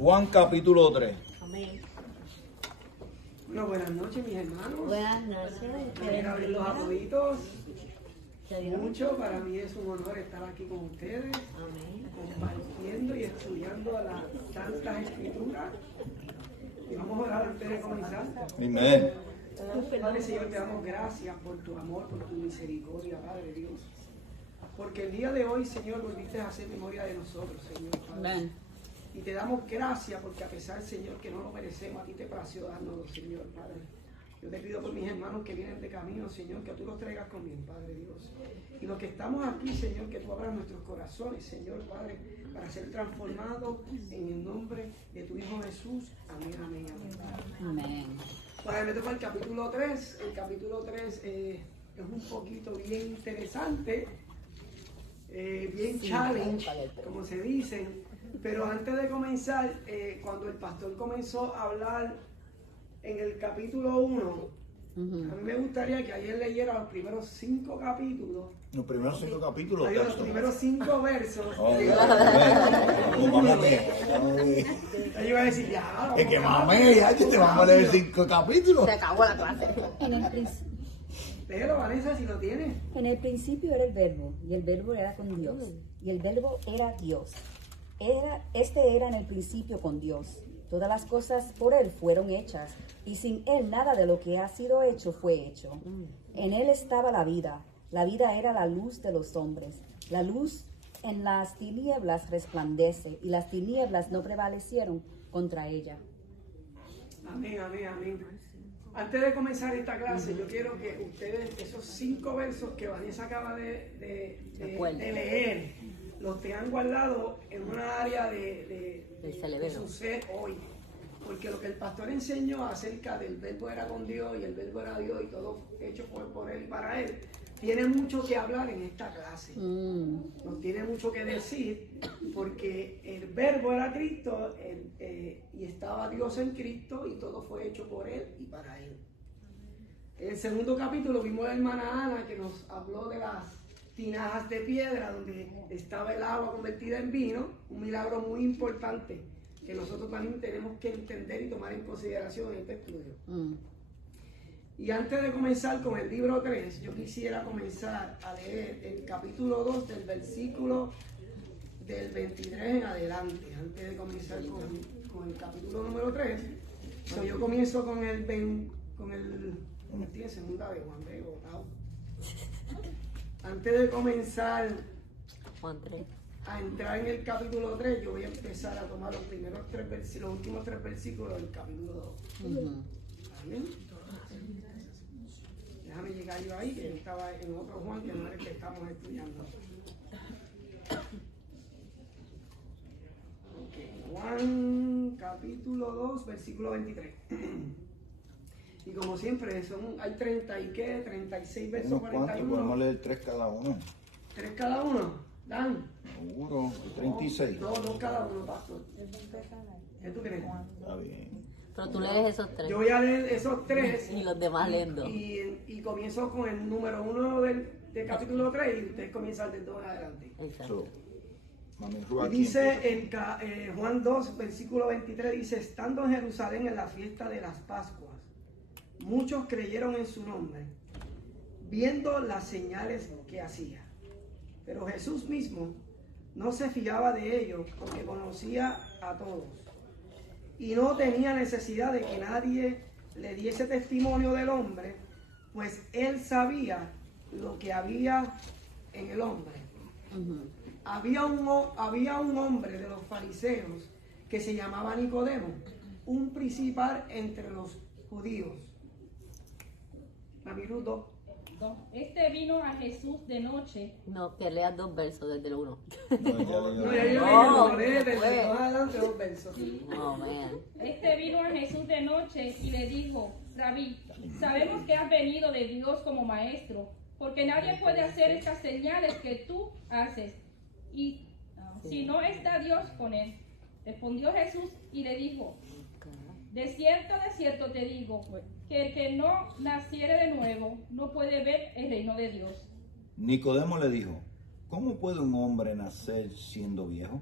Juan capítulo 3. Amén. Bueno, buenas noches, mis hermanos. Buenas noches. Quiero abrirlos a toditos. Mucho, para mí es un honor estar aquí con ustedes, Amén. compartiendo y estudiando las santas escrituras. Y vamos a orar antes de comenzar. Amén. Padre Señor, te damos gracias por tu amor, por tu misericordia, Padre Dios. Porque el día de hoy, Señor, volviste a hacer memoria de nosotros, Señor, Padre. Amén. Y te damos gracias porque a pesar, Señor, que no lo merecemos, a ti te plació darnos, Señor, Padre. Yo te pido por mis hermanos que vienen de camino, Señor, que tú los traigas conmigo, Padre Dios. Y los que estamos aquí, Señor, que tú abras nuestros corazones, Señor, Padre, para ser transformados en el nombre de tu Hijo Jesús. Amén, amén, amén. Amén. Bueno, me toca el capítulo 3. El capítulo 3 es un poquito bien interesante, bien challenge, como se dicen. Pero antes de comenzar, cuando el pastor comenzó a hablar en el capítulo 1, a mí me gustaría que ayer leyera los primeros 5 capítulos. Los primeros 5 capítulos. Oye, los primeros 5 versos. Oh, Yo iba a decir, ya. es que mame, ya que te vamos a leer 5 capítulos. Se acabó la clase. Léelo, Vanessa, si lo tienes. En el principio era el verbo, y el verbo era con Dios, y el verbo era Dios. Este era en el principio con Dios. Todas las cosas por Él fueron hechas, y sin Él nada de lo que ha sido hecho fue hecho. En Él estaba la vida era la luz de los hombres. La luz en las tinieblas resplandece, y las tinieblas no prevalecieron contra ella. Amén, amén, amén. Antes de comenzar esta clase, yo quiero que ustedes, esos 5 versos que Vanessa acaba de leer, los tengan guardados en una área de su ser hoy. Porque lo que el pastor enseñó acerca del verbo era con Dios y el verbo era Dios y todo hecho por Él y para Él, tiene mucho que hablar en esta clase. Nos tiene mucho que decir porque el verbo era Cristo y estaba Dios en Cristo y todo fue hecho por Él y para Él. En el segundo capítulo vimos a la hermana Ana que nos habló de las tinajas de piedra donde estaba el agua convertida en vino, un milagro muy importante que nosotros también tenemos que entender y tomar en consideración en este estudio. Y antes de comenzar con el libro 3, yo quisiera comenzar a leer el capítulo 2 del versículo del 23 en adelante, antes de comenzar con el capítulo número 3. So, yo comienzo con el segunda de Juan de Botao. Antes de comenzar a entrar en el capítulo 3, yo voy a empezar a tomar los últimos 3 versículos del capítulo 2. ¿Está bien? Déjame llegar yo ahí, que estaba en otro Juan, que no es el que estamos estudiando. Okay. Juan capítulo 2, versículo 23. Y como siempre, hay 36 versos, Unos cuantos, 41. podemos leer 3 cada uno. 3 cada uno, Dan. Seguro, 36. No, 2 cada uno, pastor. ¿Qué tú crees? Está bien. Pero tú lees esos 3. Yo voy a leer esos 3. Y los demás leen 2. Y comienzo con el número 1 del capítulo 3 y ustedes comienzan del 2 en adelante. Exacto. Y dice en Juan 2, versículo 23, dice, estando en Jerusalén en la fiesta de las Pascuas, muchos creyeron en su nombre, viendo las señales que hacía. Pero Jesús mismo no se fiaba de ellos porque conocía a todos. Y no tenía necesidad de que nadie le diese testimonio del hombre, pues él sabía lo que había en el hombre. Había un hombre de los fariseos que se llamaba Nicodemo, un principal entre los judíos. Mamiruto. Este vino a Jesús de noche. No, que leas 2 versos desde el 1. No, ya yo leí desde más adelante 2 versos. Oh, man. Este vino a Jesús de noche y le dijo, Rabí, sabemos que has venido de Dios como maestro, porque nadie puede hacer estas señales que tú haces, y si no está Dios con él. Respondió Jesús y le dijo, de cierto te digo, que el que no naciere de nuevo no puede ver el reino de Dios. Nicodemo le dijo, ¿cómo puede un hombre nacer siendo viejo?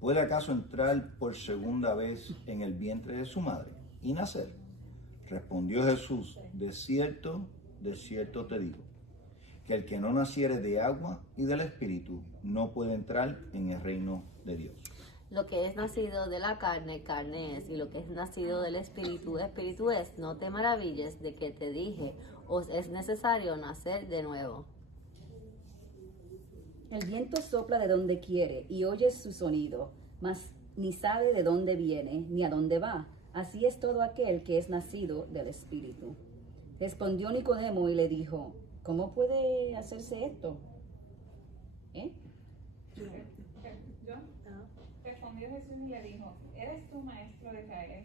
¿Puede acaso entrar por segunda vez en el vientre de su madre y nacer? Respondió Jesús, de cierto te digo, que el que no naciere de agua y del Espíritu no puede entrar en el reino de Dios. Lo que es nacido de la carne, carne es, y lo que es nacido del Espíritu, Espíritu es. No te maravilles de que te dije, os es necesario nacer de nuevo. El viento sopla de donde quiere y oyes su sonido, mas ni sabe de dónde viene ni a dónde va. Así es todo aquel que es nacido del Espíritu. Respondió Nicodemo y le dijo, ¿cómo puede hacerse esto? Respondió Jesús y le dijo, ¿eres tú maestro de Israel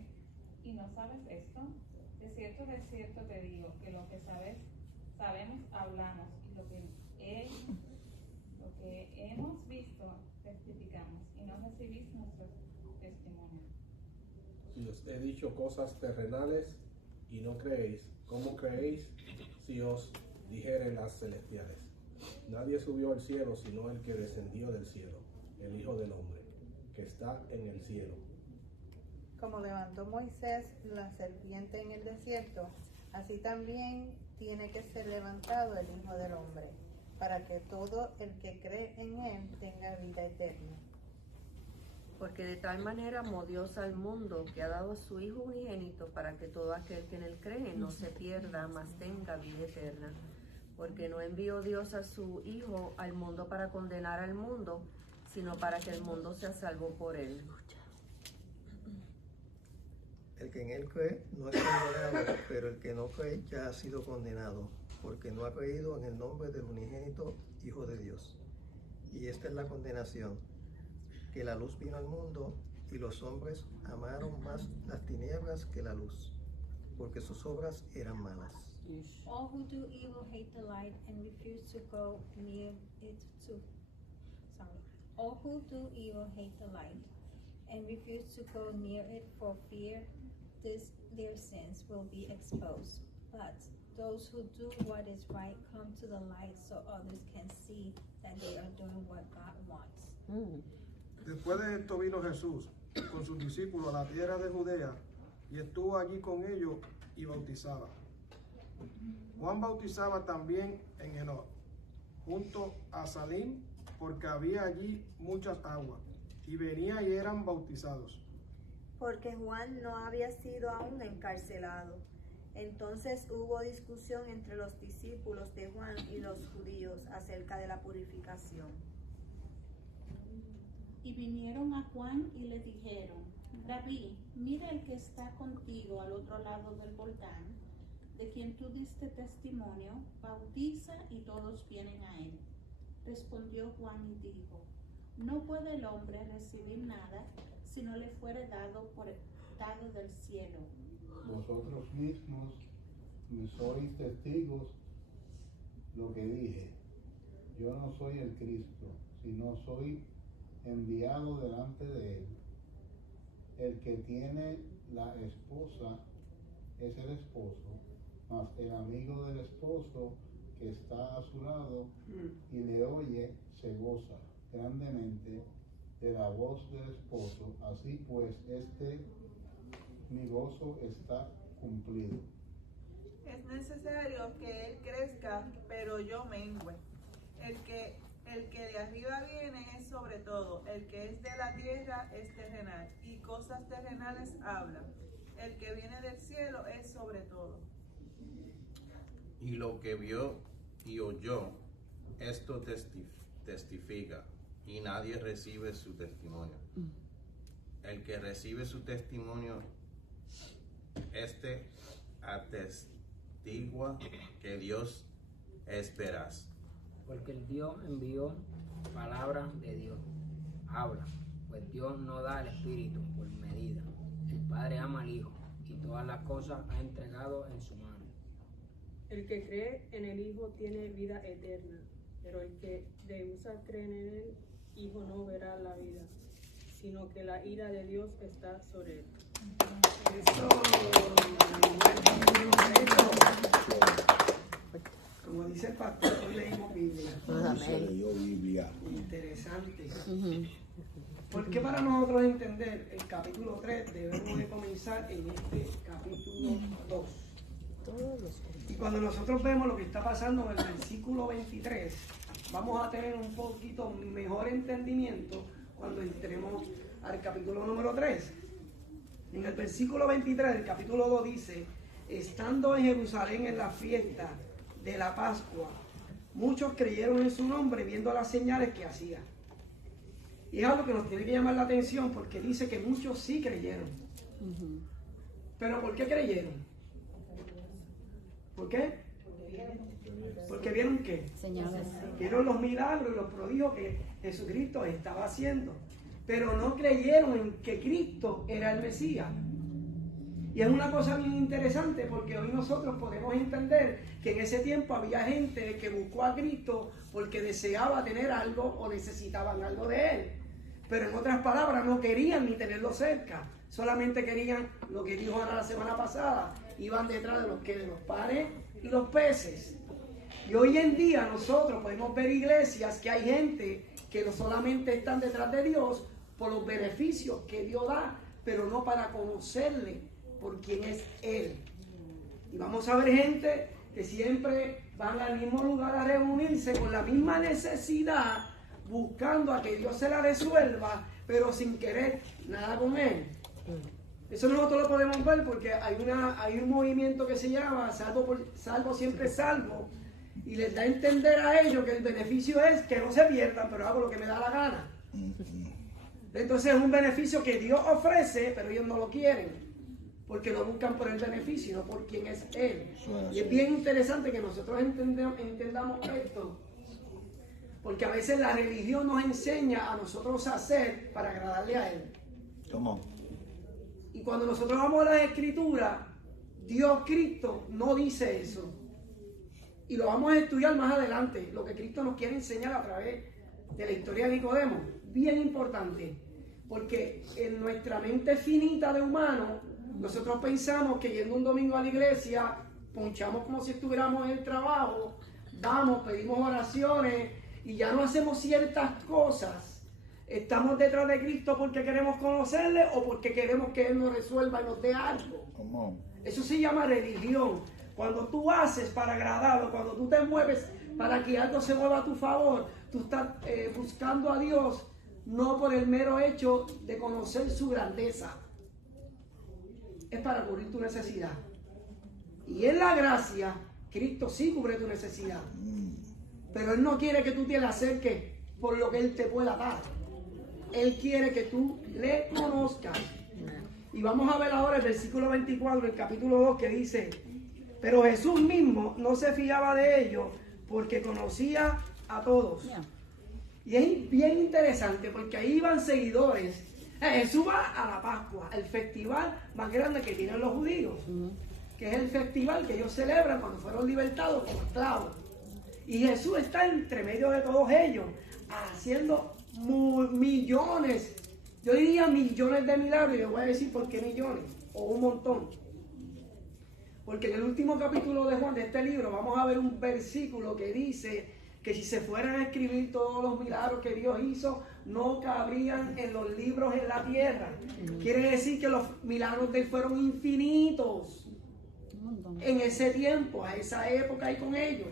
y no sabes esto? De cierto te digo que lo que sabemos, hablamos, y lo que hemos visto, testificamos, y no recibís nuestro testimonio. Si os he dicho cosas terrenales y no creéis, ¿cómo creéis si os dijere las celestiales? Nadie subió al cielo sino el que descendió del cielo, el Hijo del Hombre, que está en el cielo. Como levantó Moisés la serpiente en el desierto, así también tiene que ser levantado el Hijo del Hombre, para que todo el que cree en él tenga vida eterna. Porque de tal manera amó Dios al mundo, que ha dado a su Hijo unigénito, para que todo aquel que en él cree no se pierda, mas tenga vida eterna. Porque no envió Dios a su Hijo al mundo para condenar al mundo, sino para que el mundo sea salvo por él. El que en él cree no es condenado, pero el que no cree ya ha sido condenado, porque no ha creído en el nombre del unigénito Hijo de Dios. Y esta es la condenación, que la luz vino al mundo y los hombres amaron más las tinieblas que la luz, porque sus obras eran malas. All who do evil hate the light and refuse to go near it All who do evil hate the light and refuse to go near it for fear their sins will be exposed. But those who do what is right come to the light so others can see that they are doing what God wants. Después de esto vino Jesús con sus discípulos a la tierra de Judea y estuvo allí con ellos y bautizaba. Juan bautizaba también en Enor, junto a Salim, porque había allí muchas aguas, y venía y eran bautizados. Porque Juan no había sido aún encarcelado. Entonces hubo discusión entre los discípulos de Juan y los judíos acerca de la purificación. Y vinieron a Juan y le dijeron, Rabí, mira el que está contigo al otro lado del Jordán, de quien tú diste testimonio, bautiza y todos vienen a él. Respondió Juan y dijo, no puede el hombre recibir nada si no le fuere dado del cielo. Vosotros mismos me sois testigos lo que dije. Yo no soy el Cristo, sino soy enviado delante de él. El que tiene la esposa es el esposo, mas el amigo del esposo que está a su lado y le oye se goza grandemente de la voz del esposo. Así pues, mi gozo está cumplido. Es necesario que él crezca, pero yo mengüe. El que de arriba viene es sobre todo, el que es de la tierra es terrenal, y cosas terrenales habla. El que viene del cielo es sobre todo. Y lo que vio y oyó, esto testifica, y nadie recibe su testimonio. El que recibe su testimonio, atestigua que Dios es veraz. Porque el Dios envió palabra de Dios. Habla, pues Dios no da el Espíritu por medida. El Padre ama al Hijo y todas las cosas ha entregado en su mano. El que cree en el Hijo tiene vida eterna, pero el que rehúsa creer en el Hijo no verá la vida, sino que la ira de Dios está sobre él. Eso. Como dice el pastor, hoy leímos Biblia. Se leyó Biblia. Interesante. ¿Por qué para nosotros entender el capítulo 3 debemos de comenzar en este capítulo 2? Y cuando nosotros vemos lo que está pasando en el versículo 23, vamos a tener un poquito mejor entendimiento cuando entremos al capítulo número 3. En el versículo 23 del capítulo 2 dice: estando en Jerusalén en la fiesta de la Pascua, muchos creyeron en su nombre viendo las señales que hacía. Y es algo que nos tiene que llamar la atención porque dice que muchos sí creyeron. ¿Pero por qué creyeron? ¿Por qué? Porque vieron qué? Señales. Vieron los milagros y los prodigios que Jesucristo estaba haciendo. Pero no creyeron en que Cristo era el Mesías. Y es una cosa bien interesante porque hoy nosotros podemos entender que en ese tiempo había gente que buscó a Cristo porque deseaba tener algo o necesitaban algo de Él. Pero en otras palabras no querían ni tenerlo cerca. Solamente querían lo que dijo Ana la semana pasada. Iban detrás de los panes y los peces. Y hoy en día nosotros podemos ver iglesias que hay gente que no solamente están detrás de Dios por los beneficios que Dios da, pero no para conocerle por quién es Él. Y vamos a ver gente que siempre van al mismo lugar a reunirse con la misma necesidad, buscando a que Dios se la resuelva, pero sin querer nada con Él. Eso nosotros lo podemos ver porque hay un movimiento que se llama Salvo siempre salvo, y les da a entender a ellos que el beneficio es que no se pierdan, pero hago lo que me da la gana. Entonces es un beneficio que Dios ofrece, pero ellos no lo quieren, porque lo buscan por el beneficio, no por quién es Él. Y es bien interesante que nosotros entendamos esto, porque a veces la religión nos enseña a nosotros a hacer para agradarle a Él. ¿Cómo? Y cuando nosotros vamos a la Escritura, Dios Cristo no dice eso. Y lo vamos a estudiar más adelante, lo que Cristo nos quiere enseñar a través de la historia de Nicodemo. Bien importante, porque en nuestra mente finita de humano, nosotros pensamos que yendo un domingo a la iglesia, ponchamos como si estuviéramos en el trabajo, vamos, pedimos oraciones y ya no hacemos ciertas cosas. ¿Estamos detrás de Cristo porque queremos conocerle o porque queremos que Él nos resuelva y nos dé algo? Eso se llama religión. Cuando tú haces para agradarlo, cuando tú te mueves para que algo se mueva a tu favor, tú estás buscando a Dios no por el mero hecho de conocer su grandeza. Es para cubrir tu necesidad. Y en la gracia, Cristo sí cubre tu necesidad. Pero Él no quiere que tú te le acerques por lo que Él te pueda dar. Él quiere que tú le conozcas. Y vamos a ver ahora el versículo 24 del capítulo 2 que dice: pero Jesús mismo no se fiaba de ellos porque conocía a todos. Y es bien interesante porque ahí iban seguidores. Jesús va a la Pascua, el festival más grande que tienen los judíos, que es el festival que ellos celebran cuando fueron libertados como esclavos. Y Jesús está entre medio de todos ellos, haciendo millones, yo diría millones de milagros, y les voy a decir por qué millones, o un montón. Porque en el último capítulo de Juan, de este libro, vamos a ver un versículo que dice que si se fueran a escribir todos los milagros que Dios hizo, no cabrían en los libros en la tierra. Quiere decir que los milagros de Él fueron infinitos en ese tiempo, a esa época y con ellos.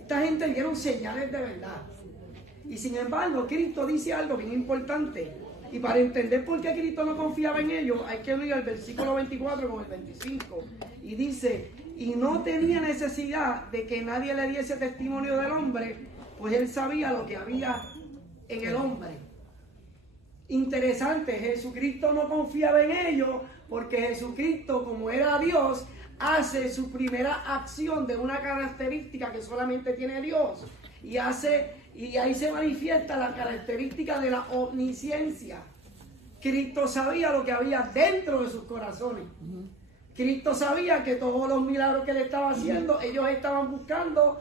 Esta gente vieron señales de verdad. Y sin embargo, Cristo dice algo bien importante. Y para entender por qué Cristo no confiaba en ellos, hay que leer el versículo 24 con el 25. Y dice: y no tenía necesidad de que nadie le diese testimonio del hombre, pues Él sabía lo que había en el hombre. Interesante, Jesucristo no confiaba en ellos, porque Jesucristo, como era Dios, hace su primera acción de una característica que solamente tiene Dios. Y ahí se manifiesta la característica de la omnisciencia. Cristo sabía lo que había dentro de sus corazones. Cristo sabía que todos los milagros que Él estaba haciendo, ellos estaban buscando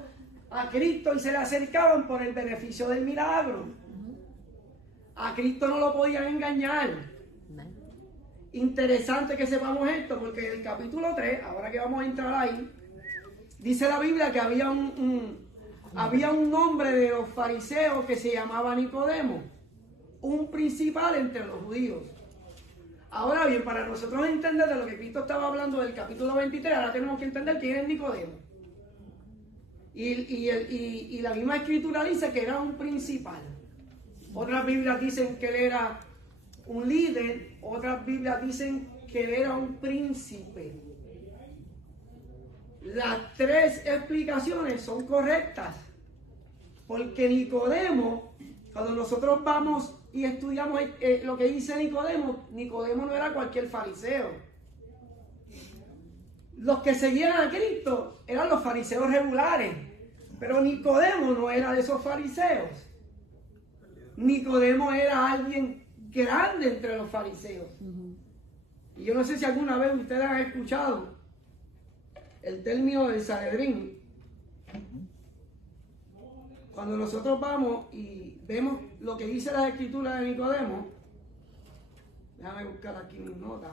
a Cristo y se le acercaban por el beneficio del milagro. A Cristo no lo podían engañar. Interesante que sepamos esto, porque en el capítulo 3, ahora que vamos a entrar ahí, dice la Biblia que había un hombre de los fariseos que se llamaba Nicodemo, un principal entre los judíos. Ahora bien, para nosotros entender de lo que Cristo estaba hablando del capítulo 23, ahora tenemos que entender quién es Nicodemo. Y la misma escritura dice que era un principal. Otras Biblias dicen que él era un líder, otras Biblias dicen que él era un príncipe. Las tres explicaciones son correctas, porque Nicodemo, cuando nosotros vamos y estudiamos lo que dice Nicodemo, Nicodemo no era cualquier fariseo. Los que seguían a Cristo eran los fariseos regulares, pero Nicodemo no era de esos fariseos. Nicodemo era alguien grande entre los fariseos. Y yo no sé si alguna vez ustedes han escuchado el término del Sanedrín. Cuando nosotros vamos y vemos lo que dice la escritura de Nicodemo, déjame buscar aquí mis notas,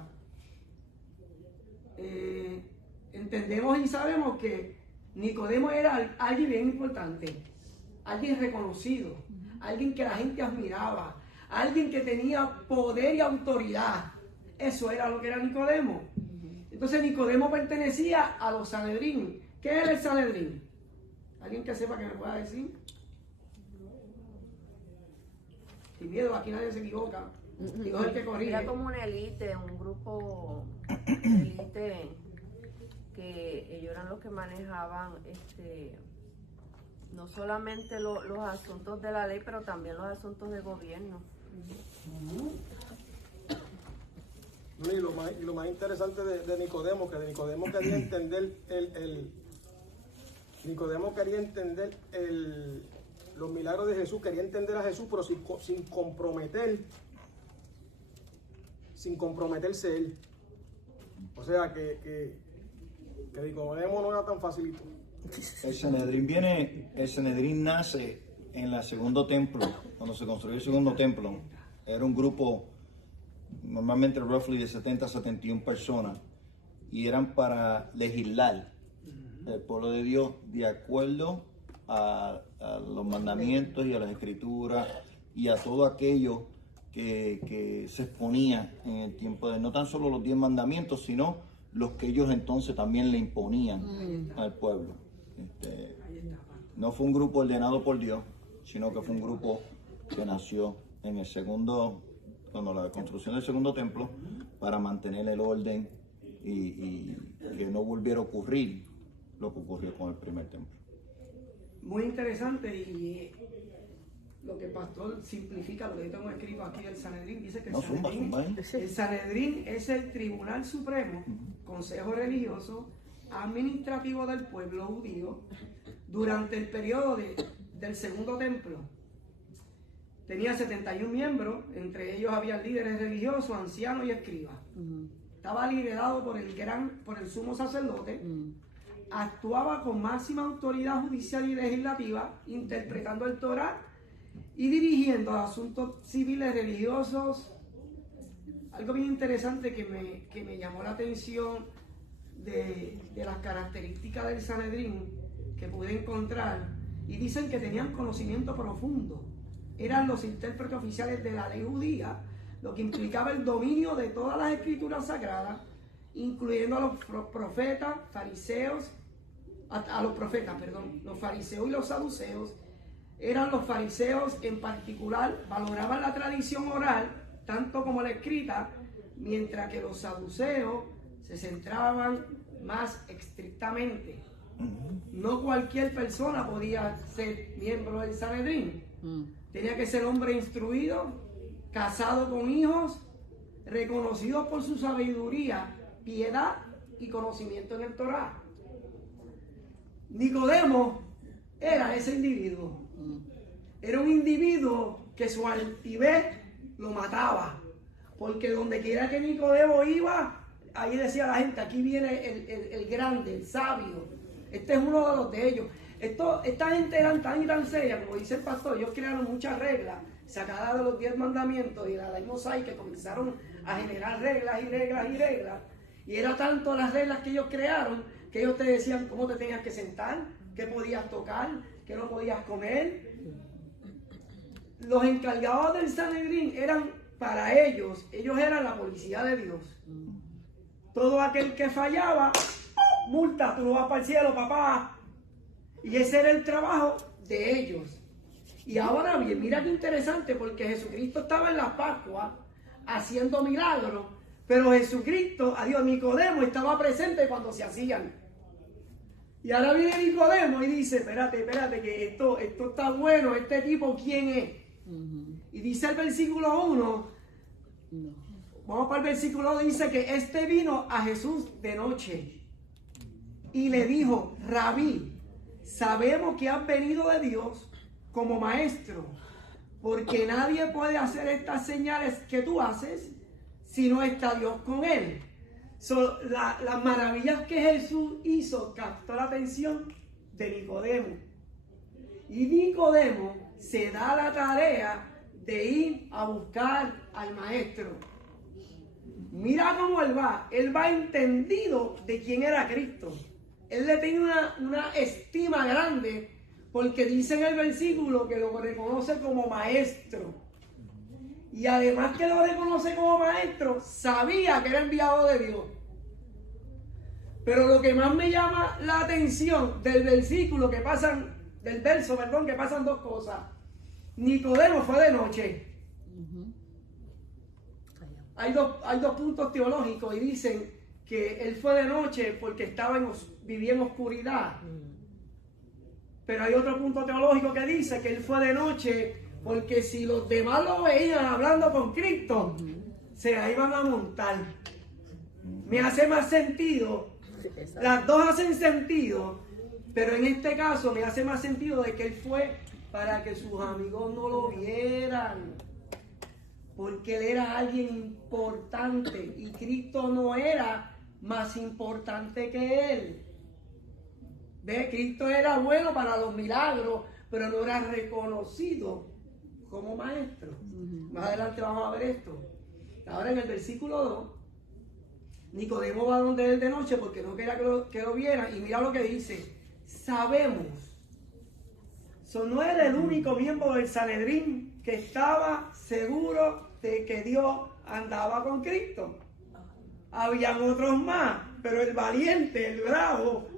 entendemos y sabemos que Nicodemo era alguien bien importante, alguien reconocido, alguien que la gente admiraba, alguien que tenía poder y autoridad. Eso era lo que era Nicodemo. Entonces Nicodemo pertenecía a los Sanedrín. ¿Qué era el Sanedrín? ¿Alguien que sepa que me pueda decir? Sin miedo, aquí nadie se equivoca. Digo el que corrige. Era como una élite, un grupo élite, que ellos eran los que manejaban no solamente los asuntos de la ley, pero también los asuntos de gobierno. Y lo más interesante de Nicodemo, que de Nicodemo quería entender Nicodemo quería entender los milagros de Jesús, quería entender a Jesús, pero sin comprometerse él. O sea que Nicodemo no era tan facilito. El Sanedrín nace en el segundo templo, cuando se construyó el segundo templo. Era un grupo normalmente roughly de 70 a 71 personas, y eran para legislar el pueblo de Dios de acuerdo a los mandamientos y a las escrituras y a todo aquello que se exponía en el tiempo de no tan solo los 10 mandamientos, sino los que ellos entonces también le imponían al pueblo. No fue un grupo ordenado por Dios, sino que fue un grupo que nació en el cuando la construcción del segundo templo, para mantener el orden y que no volviera a ocurrir lo que ocurrió con el primer templo. Muy interesante, y lo que el pastor simplifica, lo que yo tengo escrito aquí del Sanedrín, dice que el Sanedrín es el tribunal supremo, consejo religioso, administrativo del pueblo judío durante el periodo del segundo templo. Tenía 71 miembros, entre ellos había líderes religiosos, ancianos y escribas. Estaba liderado por el sumo sacerdote. Actuaba con máxima autoridad judicial y legislativa, interpretando el Torá y dirigiendo asuntos civiles religiosos. Algo bien interesante que me llamó la atención de las características del Sanedrín que pude encontrar, y dicen que tenían conocimiento profundo. Eran los intérpretes oficiales de la ley judía, lo que implicaba el dominio de todas las escrituras sagradas, incluyendo a los profetas, los fariseos y los saduceos. Eran los fariseos en particular, valoraban la tradición oral tanto como la escrita, mientras que los saduceos se centraban más estrictamente. No cualquier persona podía ser miembro del Sanedrín. Tenía que ser hombre instruido, casado con hijos, reconocido por su sabiduría, piedad y conocimiento en el Torá. Nicodemo era ese individuo. Era un individuo que su altivez lo mataba, porque donde quiera que Nicodemo iba, ahí decía la gente: aquí viene el grande, el sabio. Este es uno de ellos. Esta gente eran tan y tan seria, como dice el pastor. Ellos crearon muchas reglas sacadas de los 10 mandamientos y la ley mosaica, que comenzaron a generar reglas y reglas y reglas. Y era tanto las reglas que ellos crearon, que ellos te decían cómo te tenías que sentar, qué podías tocar, qué no podías comer. los encargados del Sanedrín eran, para ellos eran la policía de Dios. Todo aquel que fallaba, multa, tú no vas para el cielo, papá. Y ese era el trabajo de ellos. Y ahora bien, mira qué interesante, porque Jesucristo estaba en la Pascua haciendo milagros, pero Jesucristo, adiós, Nicodemo estaba presente cuando se hacían. Y ahora viene Nicodemo y dice, espérate, que esto está bueno, este tipo, ¿quién es? Y dice el versículo 1, vamos para el versículo 2, dice que este vino a Jesús de noche y le dijo, Rabí, sabemos que has venido de Dios como maestro, porque nadie puede hacer estas señales que tú haces si no está Dios con él. Las maravillas que Jesús hizo captó la atención de Nicodemo. Y Nicodemo se da la tarea de ir a buscar al maestro. Mira cómo él va entendido de quién era Cristo. Él le tenía una estima grande, porque dice en el versículo que lo reconoce como maestro. Y además que lo reconoce como maestro, sabía que era enviado de Dios. Pero lo que más me llama la atención del verso, que pasan dos cosas. Nicodemo fue de noche. Hay dos puntos teológicos y dicen que él fue de noche porque vivía en oscuridad. Pero hay otro punto teológico que dice que él fue de noche porque si los demás lo veían hablando con Cristo, se la iban a montar. Me hace más sentido. Las dos hacen sentido, pero en este caso me hace más sentido de que él fue para que sus amigos no lo vieran. Porque él era alguien importante y Cristo no era más importante que él. ¿Ve? Cristo era bueno para los milagros, pero no era reconocido como maestro. Más adelante vamos a ver esto. Ahora en el versículo 2, Nicodemo va donde él de noche porque no quería que lo vieran. Y mira lo que dice. Sabemos. No era el único miembro del Sanedrín que estaba seguro de que Dios andaba con Cristo. Habían otros más, pero el valiente, el bravo,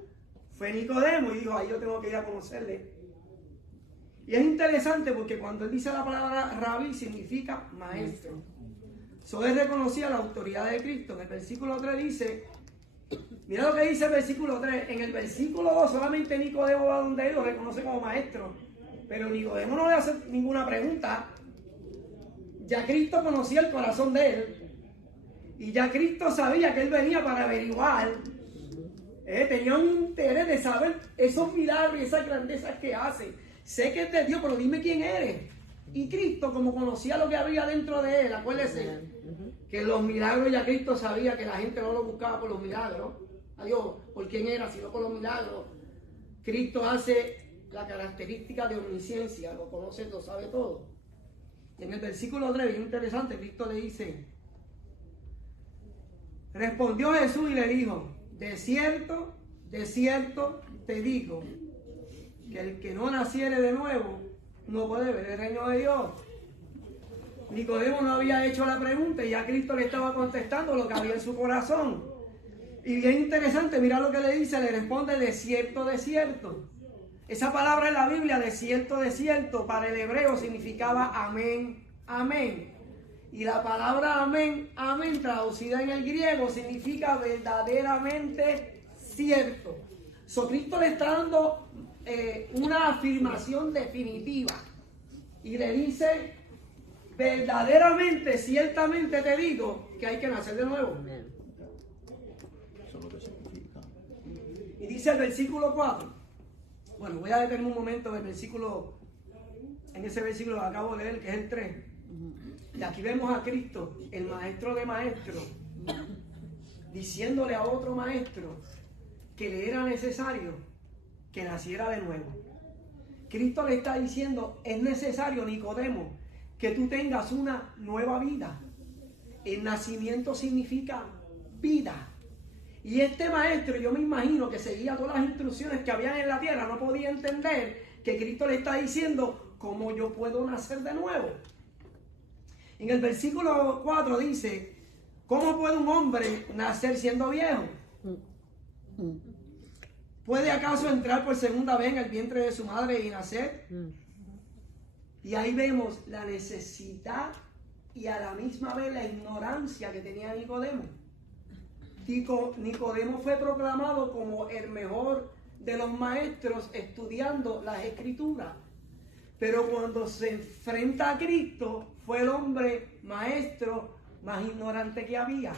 fue Nicodemo y dijo, yo tengo que ir a conocerle. Y es interesante porque cuando él dice la palabra rabí significa maestro. Él reconocía la autoridad de Cristo. En el versículo 3 dice, mira lo que dice el versículo 3, en el versículo 2 solamente Nicodemo va donde él lo reconoce como maestro, pero Nicodemo no le hace ninguna pregunta. Ya Cristo conocía el corazón de él y ya Cristo sabía que él venía para averiguar. Tenía un interés de saber esos milagros y esas grandezas que hace. Sé que es de Dios, pero dime quién eres. Y Cristo, como conocía lo que había dentro de él, acuérdese que los milagros ya Cristo sabía que la gente no lo buscaba por los milagros, a Dios, por quién era, sino por los milagros. Cristo hace la característica de omnisciencia, lo conoce, lo sabe todo. Y en el versículo 3, bien interesante, Cristo le dice, respondió Jesús y le dijo, de cierto te digo, que el que no naciere de nuevo no puede ver el reino de Dios. Nicodemo no había hecho la pregunta y ya Cristo le estaba contestando lo que había en su corazón. Y bien interesante, mira lo que le dice, le responde de cierto. Esa palabra en la Biblia, de cierto, para el hebreo significaba amén, amén. Y la palabra amén, amén, traducida en el griego, significa verdaderamente cierto. Cristo le está dando una afirmación definitiva y le dice, verdaderamente, ciertamente te digo que hay que nacer de nuevo. Eso es lo que significa. Y dice el versículo 4. Bueno, voy a detener un momento en ese versículo que acabo de leer, que es el 3. Y aquí vemos a Cristo, el maestro de maestros, diciéndole a otro maestro que le era necesario que naciera de nuevo. Cristo le está diciendo, es necesario, Nicodemo, que tú tengas una nueva vida. El nacimiento significa vida. Y este maestro, yo me imagino que seguía todas las instrucciones que habían en la tierra, no podía entender que Cristo le está diciendo ¿cómo yo puedo nacer de nuevo? En el versículo 4 dice, ¿cómo puede un hombre nacer siendo viejo? ¿Puede acaso entrar por segunda vez en el vientre de su madre y nacer? Y ahí vemos la necesidad y a la misma vez la ignorancia que tenía Nicodemo. Nicodemo fue proclamado como el mejor de los maestros estudiando las escrituras. Pero cuando se enfrenta a Cristo, fue el hombre maestro más ignorante que había.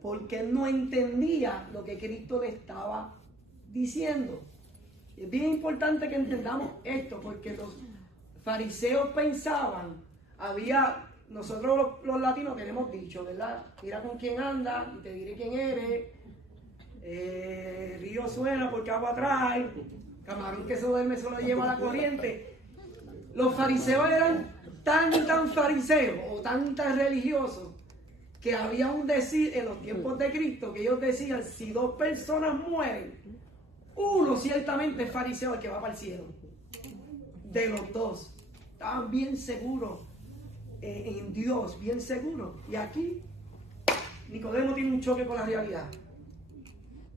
Porque él no entendía lo que Cristo le estaba diciendo. Es bien importante que entendamos esto, porque los fariseos pensaban, nosotros los latinos tenemos dicho, ¿verdad? Mira con quién anda y te diré quién eres. Río suena porque agua trae. Camarón que se duerme se lo lleva la corriente. Los fariseos eran tan fariseos o tan religiosos que había un decir en los tiempos de Cristo que ellos decían, si dos personas mueren, uno ciertamente es fariseo el que va para el cielo. De los dos. Estaban bien seguros en Dios, bien seguros. Y aquí Nicodemo tiene un choque con la realidad.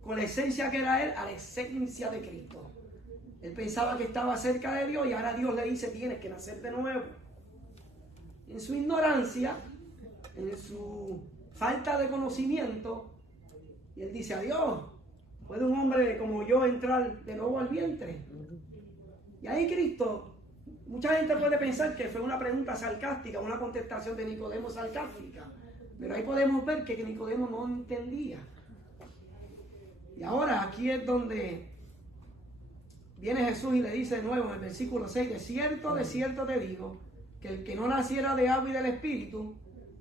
Con la esencia que era él, a la esencia de Cristo. Él pensaba que estaba cerca de Dios y ahora Dios le dice, tienes que nacer de nuevo. En su ignorancia, en su falta de conocimiento, y él dice, adiós, ¿puede un hombre como yo entrar de nuevo al vientre? Y ahí Cristo, mucha gente puede pensar que fue una pregunta sarcástica, una contestación de Nicodemo sarcástica, pero ahí podemos ver que Nicodemo no entendía. Y ahora aquí es donde viene Jesús y le dice de nuevo en el versículo 6, de cierto te digo, que el que no naciera de agua y del Espíritu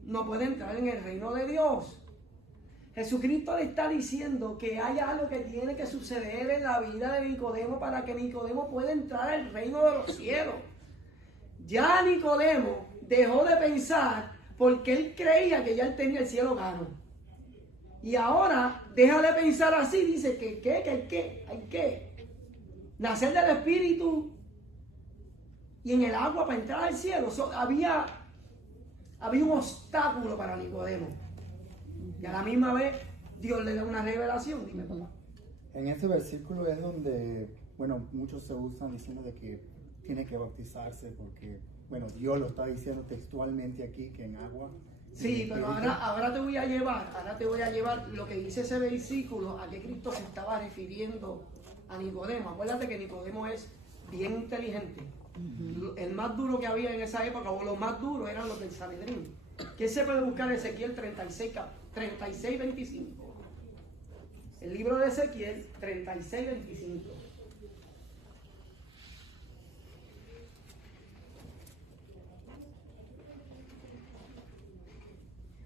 no puede entrar en el reino de Dios. Jesucristo le está diciendo que hay algo que tiene que suceder en la vida de Nicodemo para que Nicodemo pueda entrar al reino de los cielos. Ya Nicodemo dejó de pensar porque él creía que ya él tenía el cielo gano. Y ahora deja de pensar así, dice que hay que nacer del Espíritu y en el agua para entrar al cielo. Había un obstáculo para Nicodemo. Y a la misma vez Dios le da una revelación. Dime, papá. En este versículo es donde, muchos se usan diciendo de que tiene que bautizarse porque, Dios lo está diciendo textualmente aquí que en agua. Sí, pero ahora te voy a llevar lo que dice ese versículo a que Cristo se estaba refiriendo a Nicodemo. Acuérdate que Nicodemo es bien inteligente. El más duro que había en esa época, o los más duros, eran los del Sanedrín. ¿Quién se puede buscar Ezequiel 36, 25? El libro de Ezequiel 36, 25.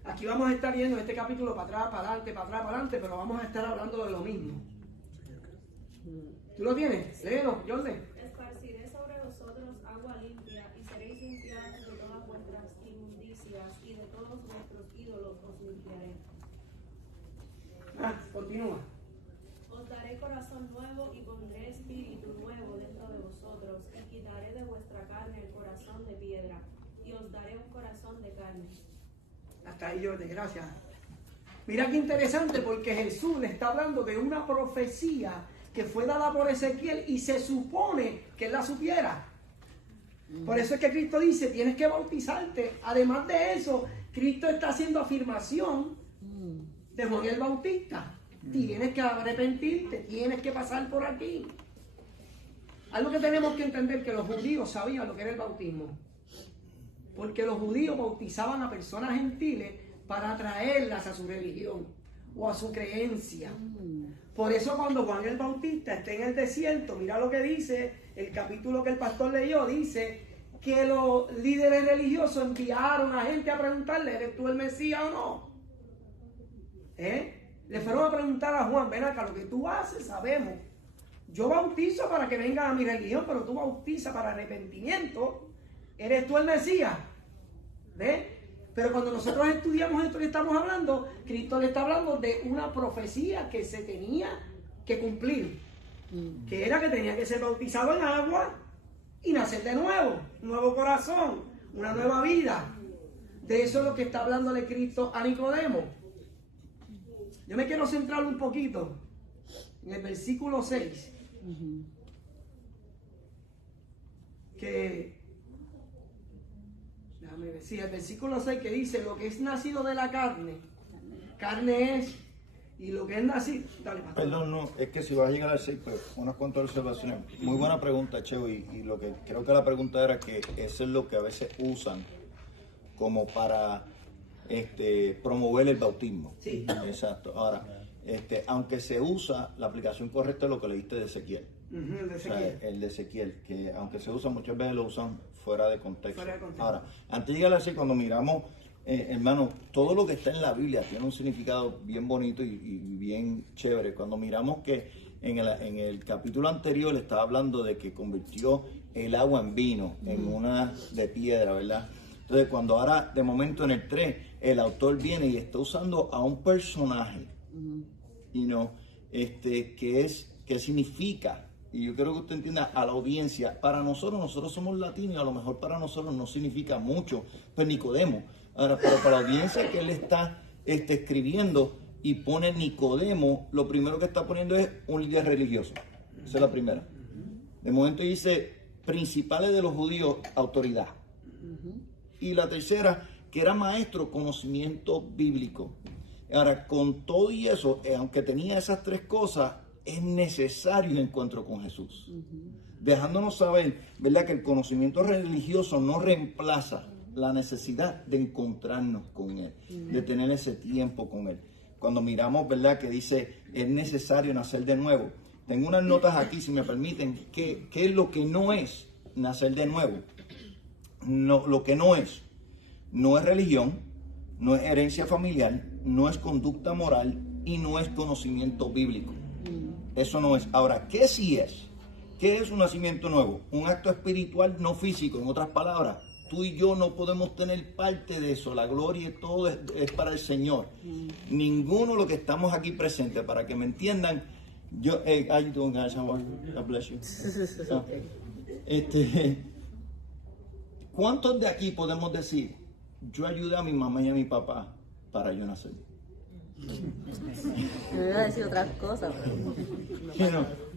Aquí vamos a estar viendo este capítulo para atrás, para adelante, pero vamos a estar hablando de lo mismo. ¿Tú lo tienes? Léelo, Jorge. Esparciré sobre vosotros agua limpia y seréis limpiados de todas vuestras inmundicias y de todos vuestros ídolos os limpiaré. Continúa. Os daré corazón nuevo y pondré espíritu nuevo dentro de vosotros y quitaré de vuestra carne el corazón de piedra y os daré un corazón de carne. Hasta ahí, Jorge, gracias. Mira qué interesante, porque Jesús le está hablando de una profecía que fue dada por Ezequiel y se supone que él la supiera. Por eso es que Cristo dice, tienes que bautizarte. Además de eso, Cristo está haciendo afirmación de Juan el Bautista. Tienes que arrepentirte, tienes que pasar por aquí. Algo que tenemos que entender, que los judíos sabían lo que era el bautismo. Porque los judíos bautizaban a personas gentiles para atraerlas a su religión o a su creencia. Por eso cuando Juan el Bautista está en el desierto, mira lo que dice, el capítulo que el pastor leyó, dice que los líderes religiosos enviaron a gente a preguntarle, ¿eres tú el Mesías o no? Le fueron a preguntar a Juan, ven acá, lo que tú haces sabemos. Yo bautizo para que vengan a mi religión, pero tú bautizas para arrepentimiento. ¿Eres tú el Mesías? ¿Ves? Pero cuando nosotros estudiamos esto que estamos hablando, Cristo le está hablando de una profecía que se tenía que cumplir. Que era que tenía que ser bautizado en agua y nacer de nuevo, un nuevo corazón, una nueva vida. De eso es lo que está hablándole Cristo a Nicodemo. Yo me quiero centrar un poquito en el versículo 6. Déjame ver, sí, el versículo 6 que dice, lo que es nacido de la carne, carne es, y lo que es nacido... Dale, pastor. Perdón, no, es que si vas a llegar al 6, pues unas cuantas observaciones. Muy buena pregunta, Cheo, y lo que creo que la pregunta era que eso es lo que a veces usan como para promover el bautismo. Sí. Exacto. Ahora, aunque se usa, la aplicación correcta es lo que leíste de Ezequiel. El de O sea, Ezequiel. el de Ezequiel, que aunque se usa, muchas veces lo usan fuera de contexto. Fuera de contexto. Ahora, antes de llegar a así, cuando miramos, hermano, todo lo que está en la Biblia tiene un significado bien bonito y bien chévere. Cuando miramos que en el capítulo anterior estaba hablando de que convirtió el agua en vino, en una de piedra, ¿verdad? Entonces, cuando ahora, de momento en el 3, el autor viene y está usando a un personaje, ¿qué significa? Y yo quiero que usted entienda a la audiencia, para nosotros somos latinos y a lo mejor para nosotros no significa mucho, pues Nicodemo. Ahora, pero para la audiencia que él está escribiendo y pone Nicodemo, lo primero que está poniendo es un líder religioso. Esa es la primera. De momento dice, principales de los judíos, autoridad. Y la tercera, que era maestro, conocimiento bíblico. Ahora, con todo y eso, aunque tenía esas tres cosas, es necesario el encuentro con Jesús. Dejándonos saber, ¿verdad?, que el conocimiento religioso no reemplaza la necesidad de encontrarnos con Él, de tener ese tiempo con Él. Cuando miramos, ¿verdad?, que dice, es necesario nacer de nuevo. Tengo unas notas aquí, si me permiten, ¿qué es lo que no es nacer de nuevo? No, lo que no es religión, no es herencia familiar, no es conducta moral y no es conocimiento bíblico. Eso no es. Ahora, ¿qué sí es? ¿Qué es un nacimiento nuevo? Un acto espiritual no físico. En otras palabras, tú y yo no podemos tener parte de eso. La gloria y todo es para el Señor. Ninguno de los que estamos aquí presentes, para que me entiendan, yo, how you doing, guys? How are you? God bless you. ¿Cuántos de aquí podemos decir, yo ayudé a mi mamá y a mi papá para yo nacer? Me iba a decir otras cosas.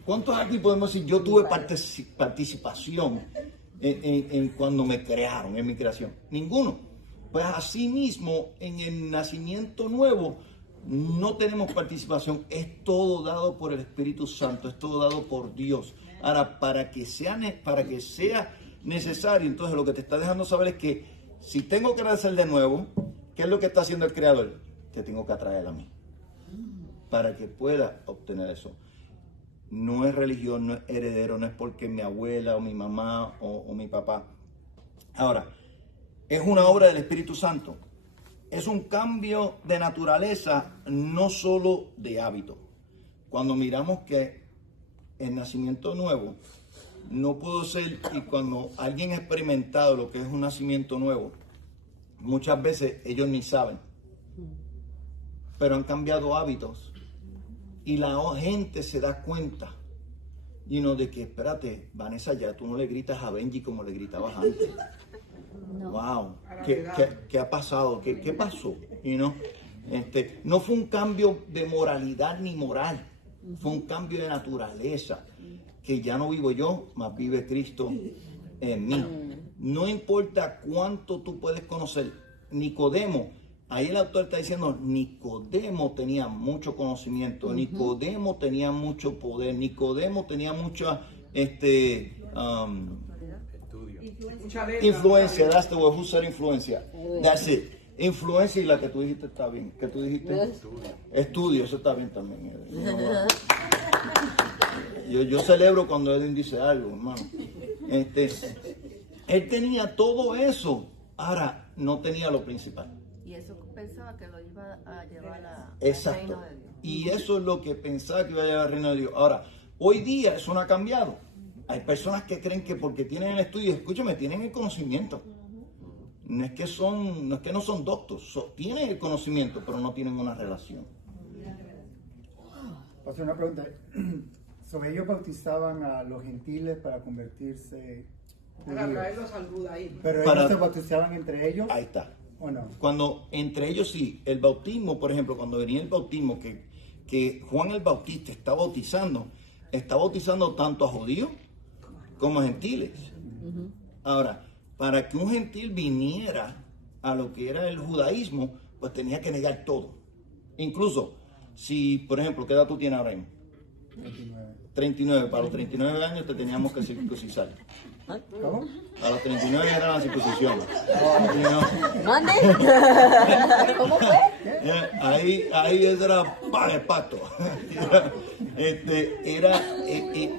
¿Cuántos aquí podemos decir, yo tuve participación en cuando me crearon, en mi creación? Ninguno. Pues así mismo, en el nacimiento nuevo, no tenemos participación. Es todo dado por el Espíritu Santo, es todo dado por Dios. Ahora, para que sea necesario, entonces lo que te está dejando saber es que si tengo que nacer de nuevo, ¿qué es lo que está haciendo el Creador? Te tengo que atraer a mí para que pueda obtener eso. No es religión, no es heredero, no es porque mi abuela o mi mamá o mi papá. Ahora, es una obra del Espíritu Santo. Es un cambio de naturaleza, no solo de hábito. Cuando miramos que el nacimiento nuevo no pudo ser, y cuando alguien ha experimentado lo que es un nacimiento nuevo, muchas veces ellos ni saben, pero han cambiado hábitos y la gente se da cuenta de que, espérate, Vanessa, ya tú no le gritas a Benji como le gritabas antes. No. Wow, ¿qué ha pasado? ¿Qué pasó? No fue un cambio de moralidad ni moral, fue un cambio de naturaleza, que ya no vivo yo, más vive Cristo en mí. No importa cuánto tú puedes conocer. Nicodemo, ahí el autor está diciendo, Nicodemo tenía mucho conocimiento, Nicodemo tenía mucho poder, Nicodemo tenía mucha influencia. That's the word. Who said influencia? That's it. Influencia, y la que tú dijiste está bien. ¿Qué tú dijiste? Estudio, eso está bien también. Yo celebro cuando Edwin dice algo, hermano. Él tenía todo eso, ahora no tenía lo principal. Y eso pensaba que lo iba a llevar al Exacto. reino de Dios. Y eso es lo que pensaba que iba a llevar al reino de Dios. Ahora, hoy día eso no ha cambiado. Hay personas que creen que porque tienen el estudio, escúchame, tienen el conocimiento. No es que no son doctos, tienen el conocimiento, pero no tienen una relación. Pastor, una pregunta. Sobre ellos bautizaban a los gentiles para convertirse Para traerlos al judaísmo. Pero ellos se bautizaban entre ellos. Ahí está. ¿O no? Cuando entre ellos sí, el bautismo, por ejemplo, cuando venía el bautismo, que Juan el Bautista está bautizando tanto a judíos como a gentiles. Ahora, para que un gentil viniera a lo que era el judaísmo, pues tenía que negar todo. Incluso, si, por ejemplo, ¿qué edad tú tienes ahora mismo? 39. Para los 39 años te teníamos que circuncisar. ¿Cómo? A los 39 era la circuncisión. ¿Dónde? ¿Cómo fue? Ahí era para el pacto.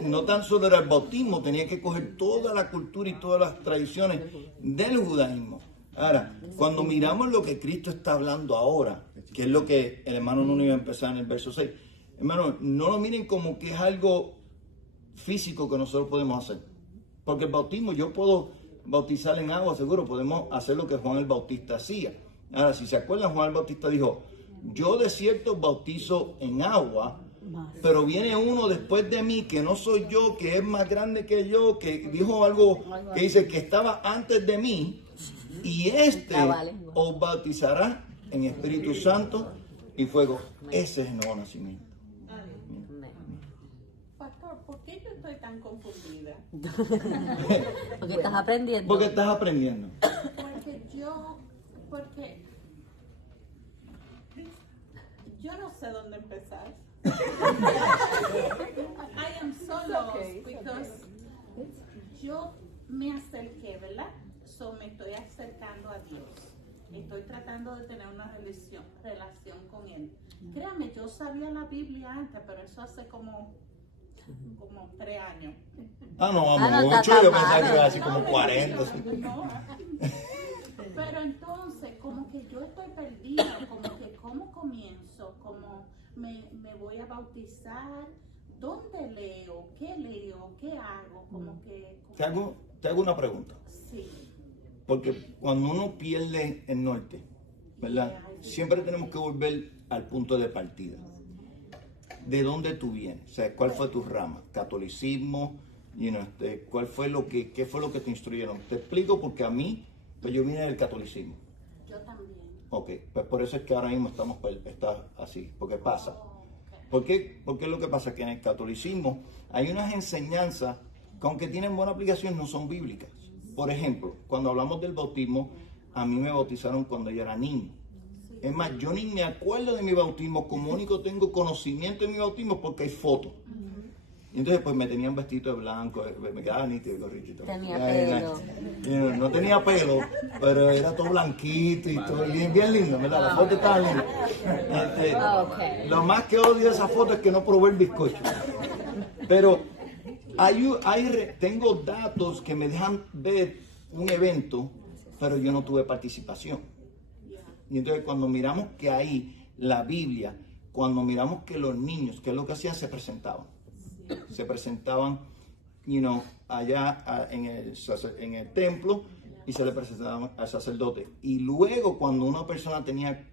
No tan solo era el bautismo, tenía que coger toda la cultura y todas las tradiciones del judaísmo. Ahora, cuando miramos lo que Cristo está hablando ahora, que es lo que el hermano Nuno iba a empezar en el verso 6, hermano, no lo miren como que es algo físico que nosotros podemos hacer. Porque el bautismo, yo puedo bautizar en agua, seguro, podemos hacer lo que Juan el Bautista hacía. Ahora, si se acuerdan, Juan el Bautista dijo, yo de cierto bautizo en agua, pero viene uno después de mí que no soy yo, que es más grande que yo, que dijo algo que dice que estaba antes de mí, y os bautizará en Espíritu Santo y fuego. Ese es el nuevo nacimiento. Pastor, ¿por qué yo estoy tan confundida? Porque estás aprendiendo. Porque estás aprendiendo. Porque yo no sé dónde empezar. I am so lost because yo me acerqué, ¿verdad? Me estoy acercando a Dios. Estoy tratando de tener una relación con Él. Créame, yo sabía la Biblia antes, pero eso hace como 3 años. No, vamos, 8, yo pensaba que iba así como 40. No. Pero entonces, como que yo estoy perdida, como que ¿cómo comienzo? ¿Cómo me voy a bautizar? ¿Dónde leo? ¿Qué hago? Te hago una pregunta. Sí. Porque cuando uno pierde el norte, ¿verdad? Siempre tenemos que volver al punto de partida. ¿De dónde tú vienes? O sea, ¿cuál fue tu rama? ¿Catolicismo? ¿Qué fue lo que te instruyeron? Te explico porque a mí, pues yo vine del catolicismo. Yo también. Ok, pues por eso es que ahora mismo está así, porque pasa. ¿Por qué es lo que pasa? Que en el catolicismo hay unas enseñanzas que aunque tienen buena aplicación no son bíblicas. Por ejemplo, cuando hablamos del bautismo, a mí me bautizaron cuando yo era niño. Es más, yo ni me acuerdo de mi bautismo, como único tengo conocimiento de mi bautismo porque hay fotos. Y entonces pues me tenían vestido de blanco, me quedaba nítido el gorrito. Tenía pelo. No tenía pelo, pero era todo blanquito y todo bien lindo, ¿verdad? La foto estaba linda. Lo más que odio de esa foto es que no probé el bizcocho. Pero tengo datos que me dejan ver un evento, pero yo no tuve participación. Y entonces cuando miramos que ahí la Biblia, cuando miramos que los niños, ¿qué es lo que hacían? Se presentaban. Se presentaban, allá en el templo y se le presentaban al sacerdote. Y luego cuando una persona tenía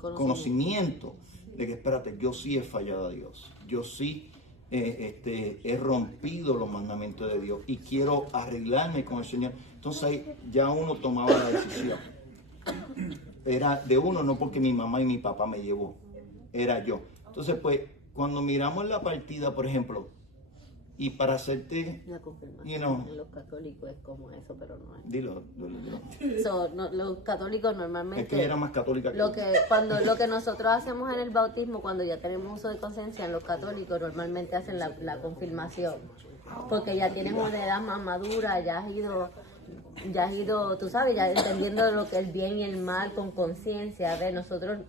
conocimiento de que, espérate, yo sí he fallado a Dios, yo sí he rompido los mandamientos de Dios y quiero arreglarme con el Señor. Entonces ahí ya uno tomaba la decisión. Era de uno, no porque mi mamá y mi papá me llevó, era yo. Entonces pues cuando miramos la partida, por ejemplo, y para hacerte la confirmación en los católicos es como eso, pero no es. Dilo. Los católicos normalmente, es que era más católica que lo que nosotros hacemos en el bautismo cuando ya tenemos uso de conciencia, en los católicos normalmente hacen la confirmación, porque ya tienes una edad más madura, ya has ido, tú sabes, ya entendiendo lo que es el bien y el mal con conciencia. Nosotros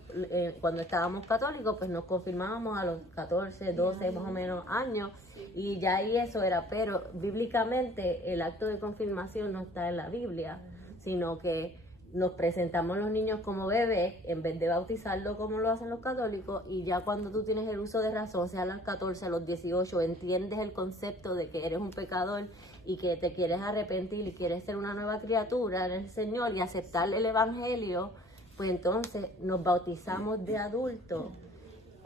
cuando estábamos católicos, pues nos confirmábamos a los 14, 12 más o menos años, y ya ahí eso era, pero bíblicamente el acto de confirmación no está en la Biblia, sino que nos presentamos los niños como bebés en vez de bautizarlo como lo hacen los católicos, y ya cuando tú tienes el uso de razón, sea a los 14, a los 18, entiendes el concepto de que eres un pecador y que te quieres arrepentir y quieres ser una nueva criatura en el Señor y aceptar el Evangelio, pues entonces nos bautizamos de adulto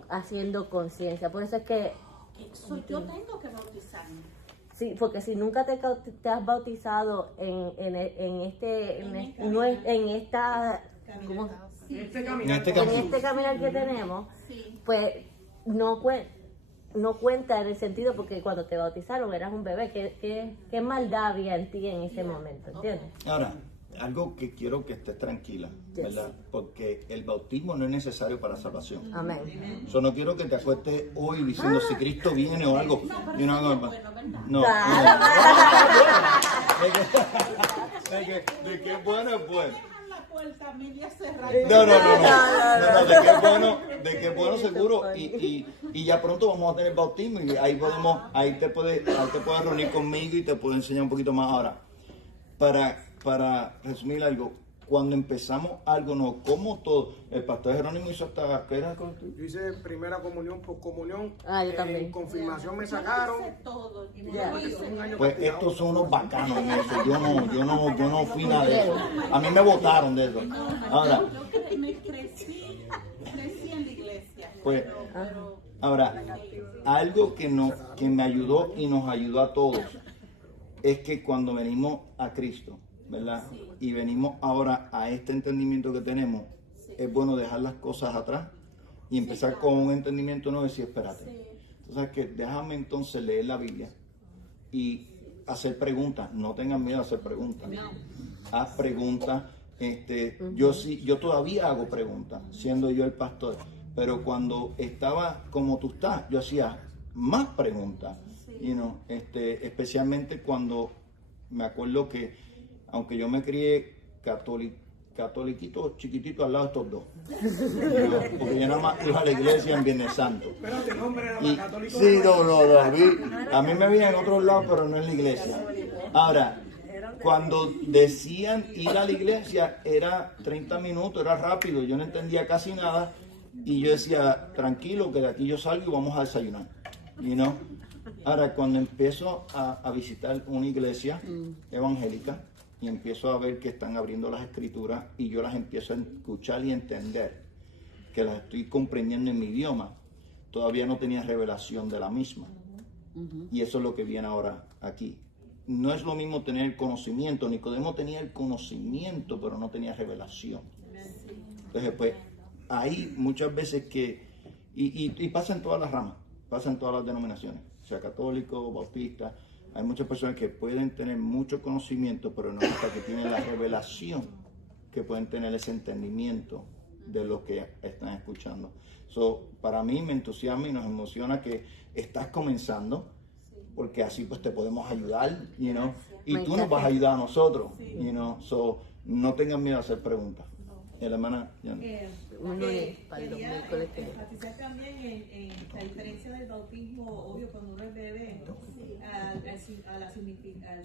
haciendo conciencia. Por eso es que yo tengo que bautizarme. Sí, porque si nunca te has bautizado en este caminar que tenemos, pues no cuenta en el sentido porque cuando te bautizaron eras un bebé. ¿Qué maldad había en ti en ese momento? ¿Entiendes? Ahora, algo que quiero que estés tranquila, ¿verdad? Porque el bautismo no es necesario para salvación. Amén. So, no quiero que te acuestes hoy diciendo si Cristo viene o algo. No. De que es bueno es bueno. De que es bueno seguro y ya pronto vamos a tener bautismo y ahí te puedes reunir conmigo y te puedo enseñar un poquito más ahora. Para resumir algo, cuando empezamos algo nuevo, como todo, el pastor Jerónimo hizo hasta, ¿qué era? Yo hice primera comunión, postcomunión, yo también. confirmación me sacaron. Pues estos son unos bacanos en eso, yo no fui nada de eso, a mí me botaron de eso. Ahora, crecí en la iglesia. Pues, ahora, algo que me ayudó y nos ayudó a todos es que cuando venimos a Cristo, ¿verdad? Y venimos ahora a este entendimiento que tenemos, es bueno dejar las cosas atrás y empezar con un entendimiento nuevo y decir, espérate. Entonces, que déjame entonces leer la Biblia y hacer preguntas. No tengan miedo a hacer preguntas. Haz preguntas. Yo todavía hago preguntas, siendo yo el pastor. Pero cuando estaba como tú estás, yo hacía más preguntas. Especialmente cuando me acuerdo que, aunque yo me crié catoliquito, chiquitito al lado de estos dos, porque yo nada más iba a la iglesia en Viernes Santo. Espérate, nombre era más católico. Sí, a mí me veía en otros lados, pero no en la iglesia. Ahora, cuando decían ir a la iglesia, era 30 minutos, era rápido, yo no entendía casi nada, y yo decía, tranquilo, que de aquí yo salgo y vamos a desayunar, Ahora, cuando empiezo a visitar una iglesia evangélica y empiezo a ver que están abriendo las escrituras y yo las empiezo a escuchar y entender, que las estoy comprendiendo en mi idioma, todavía no tenía revelación de la misma. Y eso es lo que viene ahora aquí. No es lo mismo tener el conocimiento. Nicodemo tenía el conocimiento, pero no tenía revelación. Entonces, pues, hay muchas veces que, y pasa en todas las ramas, pasa en todas las denominaciones, sea católico, bautista, hay muchas personas que pueden tener mucho conocimiento, pero no hasta que tienen la revelación que pueden tener ese entendimiento de lo que están escuchando. Para mí me entusiasma y nos emociona que estás comenzando, porque así pues te podemos ayudar, y tú nos vas a ayudar a nosotros, no tengan miedo a hacer preguntas. La hermana quería enfatizar también en la diferencia del bautismo, obvio, cuando uno es bebé, al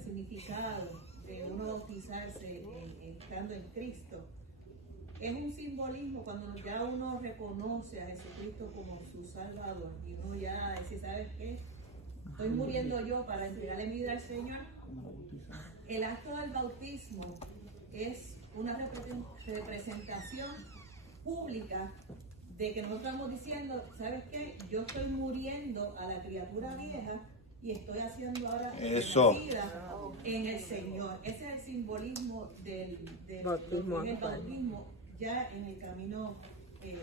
significado de uno bautizarse estando en Cristo. Es un simbolismo cuando ya uno reconoce a Jesucristo como su Salvador y uno ya dice, ¿sabes qué? Estoy muriendo yo para entregarle mi vida al Señor. El acto del bautismo es una representación pública de que nosotros estamos diciendo, ¿sabes qué? Yo estoy muriendo a la criatura vieja y estoy haciendo ahora vida en el Señor. Ese es el simbolismo del bautismo, ya en el camino de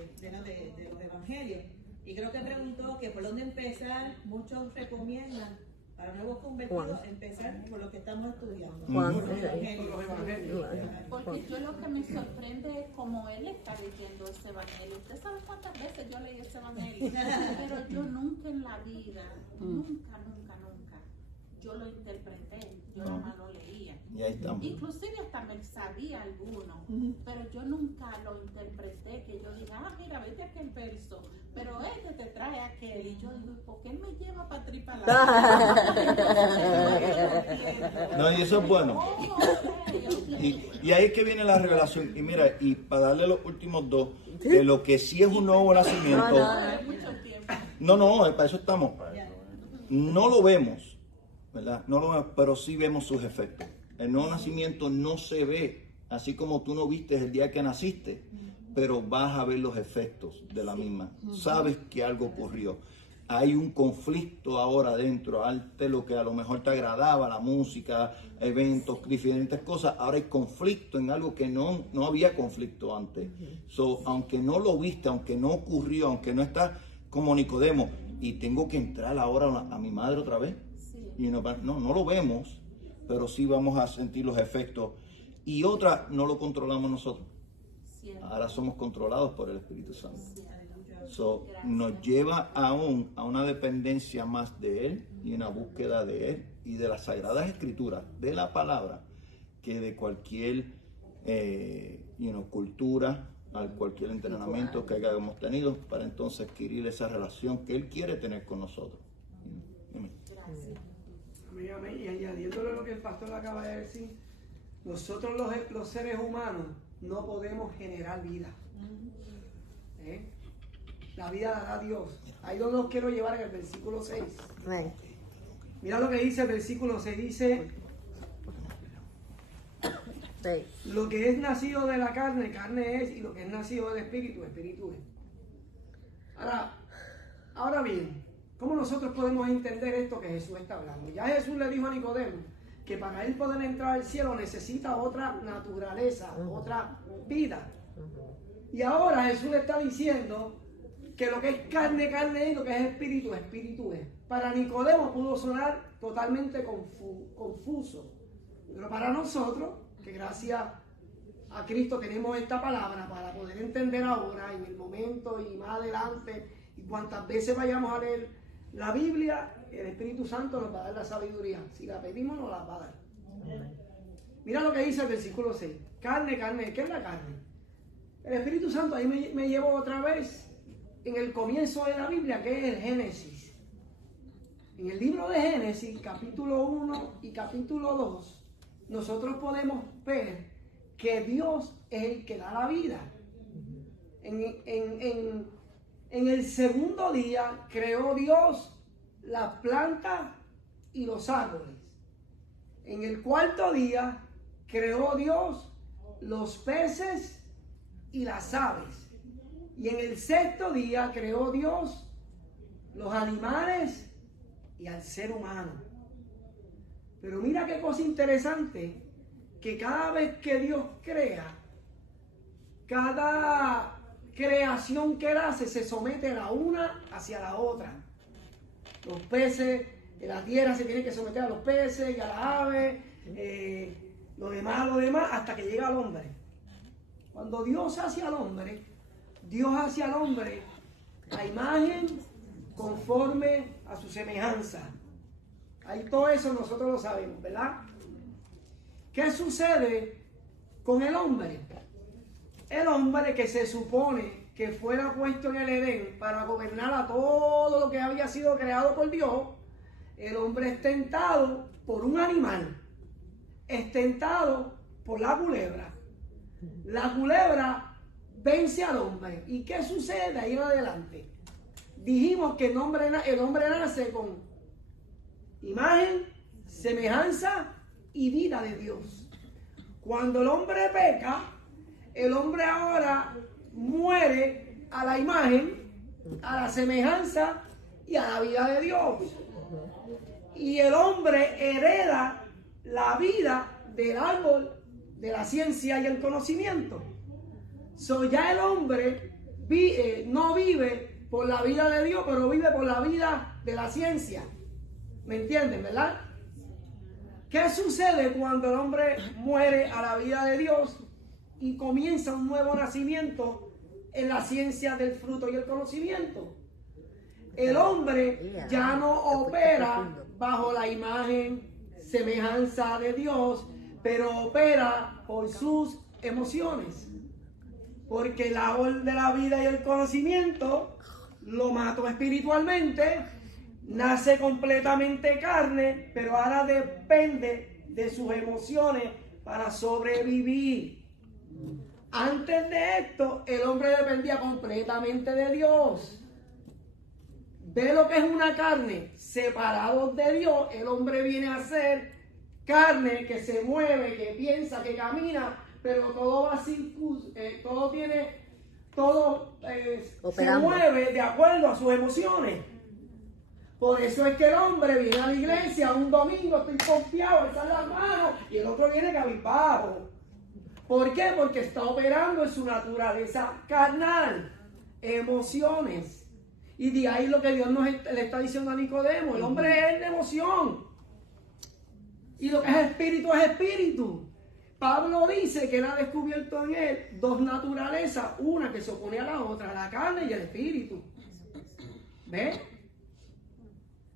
los evangelios. Y creo que preguntó que por dónde empezar. Muchos recomiendan para nuevos convertidos empezar por lo que estamos estudiando. Porque yo lo que me sorprende es como él está leyendo ese evangelio. Usted sabe cuántas veces yo leí ese evangelio, pero yo nunca en la vida, nunca, yo lo interpreté, yo nada más lo leía. Inclusive hasta me sabía alguno, pero yo nunca lo interpreté, que yo diga, mira, vete aquel verso, pero te trae aquel, y yo digo, ¿por qué me lleva para tripalar? No, y eso es bueno. Y ahí es que viene la revelación. Y mira, y para darle los últimos dos, de lo que sí es un nuevo nacimiento. No, para eso estamos. No lo vemos, ¿verdad? No lo vemos, pero sí vemos sus efectos. El nuevo nacimiento no se ve, así como tú no viste el día que naciste, pero vas a ver los efectos de la misma. Sabes que algo ocurrió. hay un conflicto ahora dentro. Antes lo que a lo mejor te agradaba, la música, eventos, diferentes cosas, ahora hay conflicto en algo que no había conflicto antes. So, aunque no lo viste, aunque no ocurrió, aunque no está como Nicodemo, y tengo que entrar ahora a mi madre otra vez, y no lo vemos, pero sí vamos a sentir los efectos. Y otra, no lo controlamos nosotros. Ahora somos controlados por el Espíritu Santo. So, nos lleva aún a una dependencia más de Él y una búsqueda de Él y de las Sagradas Escrituras, de la palabra, que de cualquier cultura, cualquier entrenamiento que hayamos tenido, para entonces adquirir esa relación que Él quiere tener con nosotros. Amén. Amén, amén. Y añadiéndole lo que el pastor acaba de decir, nosotros los seres humanos no podemos generar vida. La vida la da Dios. Ahí donde los quiero llevar en el versículo 6. Mira lo que dice el versículo 6. Dice, lo que es nacido de la carne, carne es, y lo que es nacido del espíritu, espíritu es. Ahora bien, ¿cómo nosotros podemos entender esto que Jesús está hablando? Ya Jesús le dijo a Nicodemo que para él poder entrar al cielo necesita otra naturaleza, otra vida. Y ahora Jesús le está diciendo que lo que es carne, carne es, y lo que es espíritu, espíritu es. Para Nicodemo pudo sonar totalmente confuso. Pero para nosotros, que gracias a Cristo tenemos esta palabra para poder entender ahora, en el momento y más adelante, y cuantas veces vayamos a leer la Biblia, el Espíritu Santo nos va a dar la sabiduría. Si la pedimos, nos la va a dar. Mira lo que dice el versículo 6. Carne, carne, ¿qué es la carne? El Espíritu Santo ahí me llevó otra vez en el comienzo de la Biblia, que es el Génesis. En el libro de Génesis, capítulo 1 y capítulo 2, nosotros podemos ver que Dios es el que da la vida. En el segundo día creó Dios las plantas y los árboles. En el cuarto día creó Dios los peces y las aves. Y en el sexto día creó Dios los animales y al ser humano. Pero mira qué cosa interesante, que cada vez que Dios crea, cada creación que Él hace se somete la una hacia la otra. Los peces de la tierra se tienen que someter a los peces y a las aves, lo demás, hasta que llega al hombre. Cuando Dios hace al hombre, Dios hace al hombre a imagen conforme a su semejanza. Ahí todo eso nosotros lo sabemos, ¿verdad? ¿Qué sucede con el hombre? El hombre que se supone que fuera puesto en el Edén para gobernar a todo lo que había sido creado por Dios, el hombre es tentado por un animal, es tentado por la culebra. La culebra vence al hombre. ¿Y qué sucede de ahí en adelante? Dijimos que el hombre nace con imagen, semejanza y vida de Dios. Cuando el hombre peca, el hombre ahora muere a la imagen, a la semejanza y a la vida de Dios. Y el hombre hereda la vida del árbol de la ciencia y el conocimiento. Ya el hombre no vive por la vida de Dios, pero vive por la vida de la ciencia. ¿Me entienden, verdad? ¿Qué sucede cuando el hombre muere a la vida de Dios y comienza un nuevo nacimiento en la ciencia del fruto y el conocimiento? El hombre ya no opera bajo la imagen, semejanza de Dios, pero opera por sus emociones. Porque el árbol de la vida y el conocimiento lo mató espiritualmente, nace completamente carne, pero ahora depende de sus emociones para sobrevivir. Antes de esto, el hombre dependía completamente de Dios. Ve lo que es una carne, separados de Dios, el hombre viene a ser carne que se mueve, que piensa, que camina, pero todo va se mueve de acuerdo a sus emociones. Por eso es que el hombre viene a la iglesia un domingo, estoy confiado, alzar las manos, y el otro viene cabizbajo. ¿Por qué? Porque está operando en su naturaleza carnal, emociones. Y de ahí lo que Dios le está diciendo a Nicodemo, el hombre es de emoción. Y lo que es espíritu es espíritu. Pablo dice que él ha descubierto en él dos naturalezas, una que se opone a la otra, la carne y el espíritu. ¿Ves?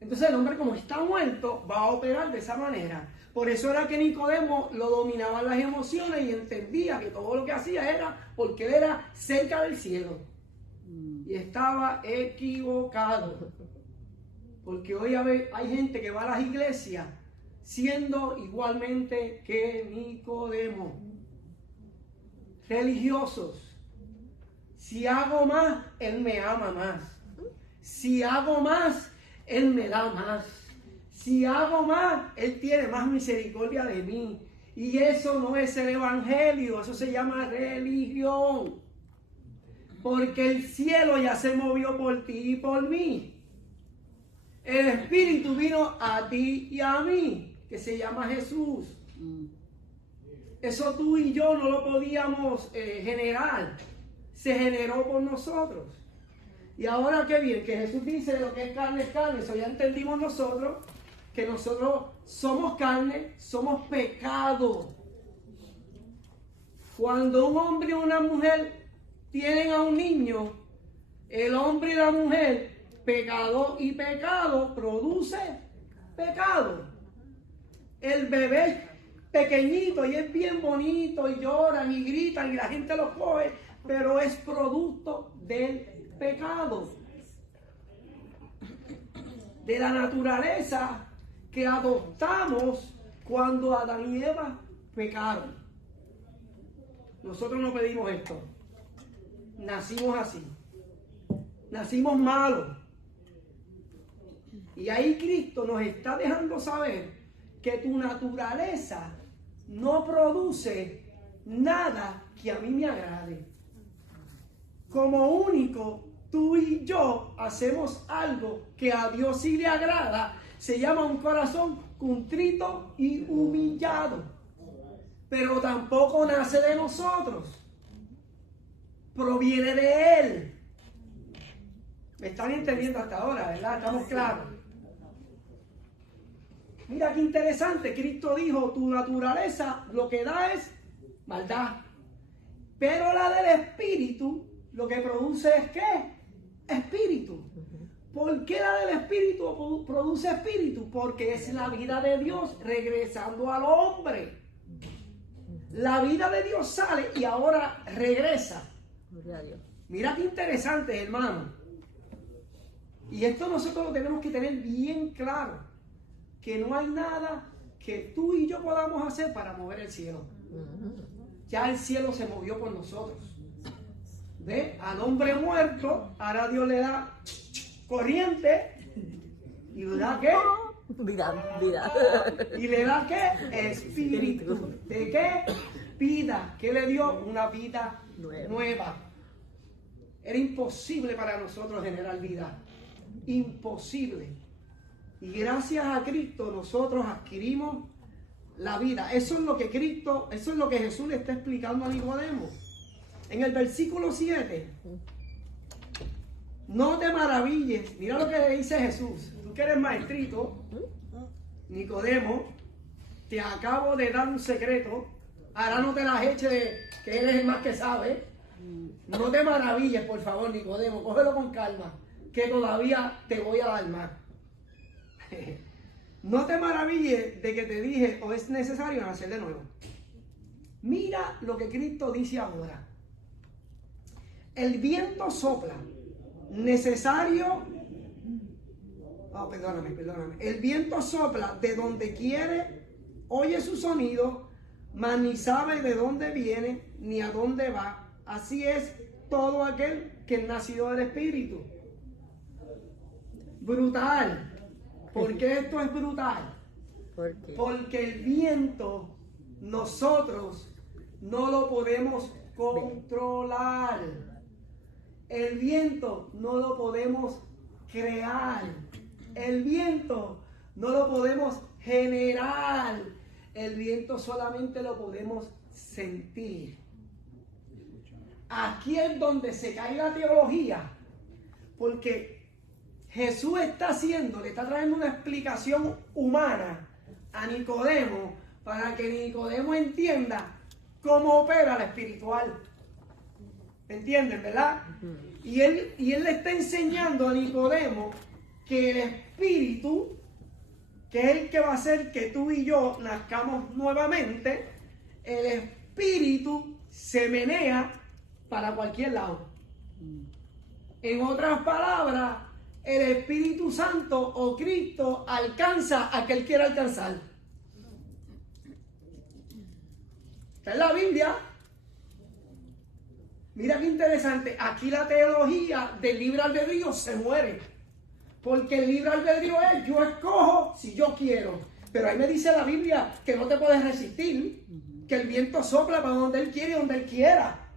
Entonces el hombre, como está muerto, va a operar de esa manera. Por eso era que Nicodemo lo dominaban las emociones y entendía que todo lo que hacía era porque él era cerca del cielo. Y estaba equivocado. Porque hoy hay gente que va a las iglesias siendo igualmente que Nicodemo. Religiosos. Si hago más, Él me ama más. Si hago más, Él me da más. Si hago más, Él tiene más misericordia de mí. Y eso no es el evangelio, eso se llama religión. Porque el cielo ya se movió por ti y por mí. El Espíritu vino a ti y a mí, que se llama Jesús. Eso tú y yo no lo podíamos generar. Se generó por nosotros. Y ahora qué bien, que Jesús dice lo que es carne, eso ya entendimos nosotros, que nosotros somos carne, somos pecado. Cuando un hombre y una mujer tienen a un niño, el hombre y la mujer, pecado y pecado produce pecado. El bebé pequeñito y es bien bonito y lloran y gritan y la gente los coge, pero es producto del pecado, de la naturaleza que adoptamos cuando Adán y Eva pecaron. Nosotros no pedimos esto, nacimos así, nacimos malos. Y ahí Cristo nos está dejando saber que tu naturaleza no produce nada que a mí me agrade. Como único, tú y yo hacemos algo que a Dios sí le agrada. Se llama un corazón contrito y humillado. Pero tampoco nace de nosotros. Proviene de Él. ¿Me están entendiendo hasta ahora, verdad? ¿Estamos claros? Mira qué interesante. Cristo dijo, tu naturaleza lo que da es maldad. Pero la del Espíritu lo que produce es ¿qué? Espíritu. ¿Por qué la del Espíritu produce espíritu? Porque es la vida de Dios regresando al hombre. La vida de Dios sale y ahora regresa. Mira qué interesante, hermano. Y esto nosotros lo tenemos que tener bien claro. Que no hay nada que tú y yo podamos hacer para mover el cielo. Ya el cielo se movió por nosotros. ¿Ve? Al hombre muerto, ahora Dios le da corriente y le da ¿qué? Vida. Y le da ¿qué? Espíritu. ¿De qué? Vida. ¿Qué le dio? Una vida nueva. Era imposible para nosotros generar vida. Imposible. Y gracias a Cristo nosotros adquirimos la vida. Eso es lo que Jesús le está explicando a Nicodemo. En el versículo 7, no te maravilles. Mira lo que le dice Jesús. Tú que eres maestrito, Nicodemo, te acabo de dar un secreto. Ahora no te las eches de que eres el más que sabe. No te maravilles, por favor, Nicodemo. Cógelo con calma, que todavía te voy a dar más. No te maravilles de que te dije o es necesario nacer de nuevo. Mira lo que Cristo dice ahora. El viento sopla. Necesario. Perdóname. El viento sopla de donde quiere, oye su sonido, mas ni sabe de dónde viene ni a dónde va. Así es todo aquel que es nacido del Espíritu. Brutal. ¿Por qué esto es brutal? ¿Por qué? Porque el viento nosotros no lo podemos controlar. El viento no lo podemos crear. El viento no lo podemos generar. El viento solamente lo podemos sentir. Aquí es donde se cae la teología, porque Jesús le está trayendo una explicación humana a Nicodemo para que Nicodemo entienda cómo opera la espiritual. ¿Entienden, verdad? Y él le está enseñando a Nicodemo que el espíritu, que es el que va a hacer que tú y yo nazcamos nuevamente, el espíritu se menea para cualquier lado. En otras palabras, el Espíritu Santo o Cristo alcanza a que Él quiera alcanzar. Está en la Biblia. Mira qué interesante. Aquí la teología del libre albedrío se muere. Porque el libre albedrío es: yo escojo si yo quiero. Pero ahí me dice la Biblia que no te puedes resistir. Que el viento sopla para donde Él quiere y donde Él quiera.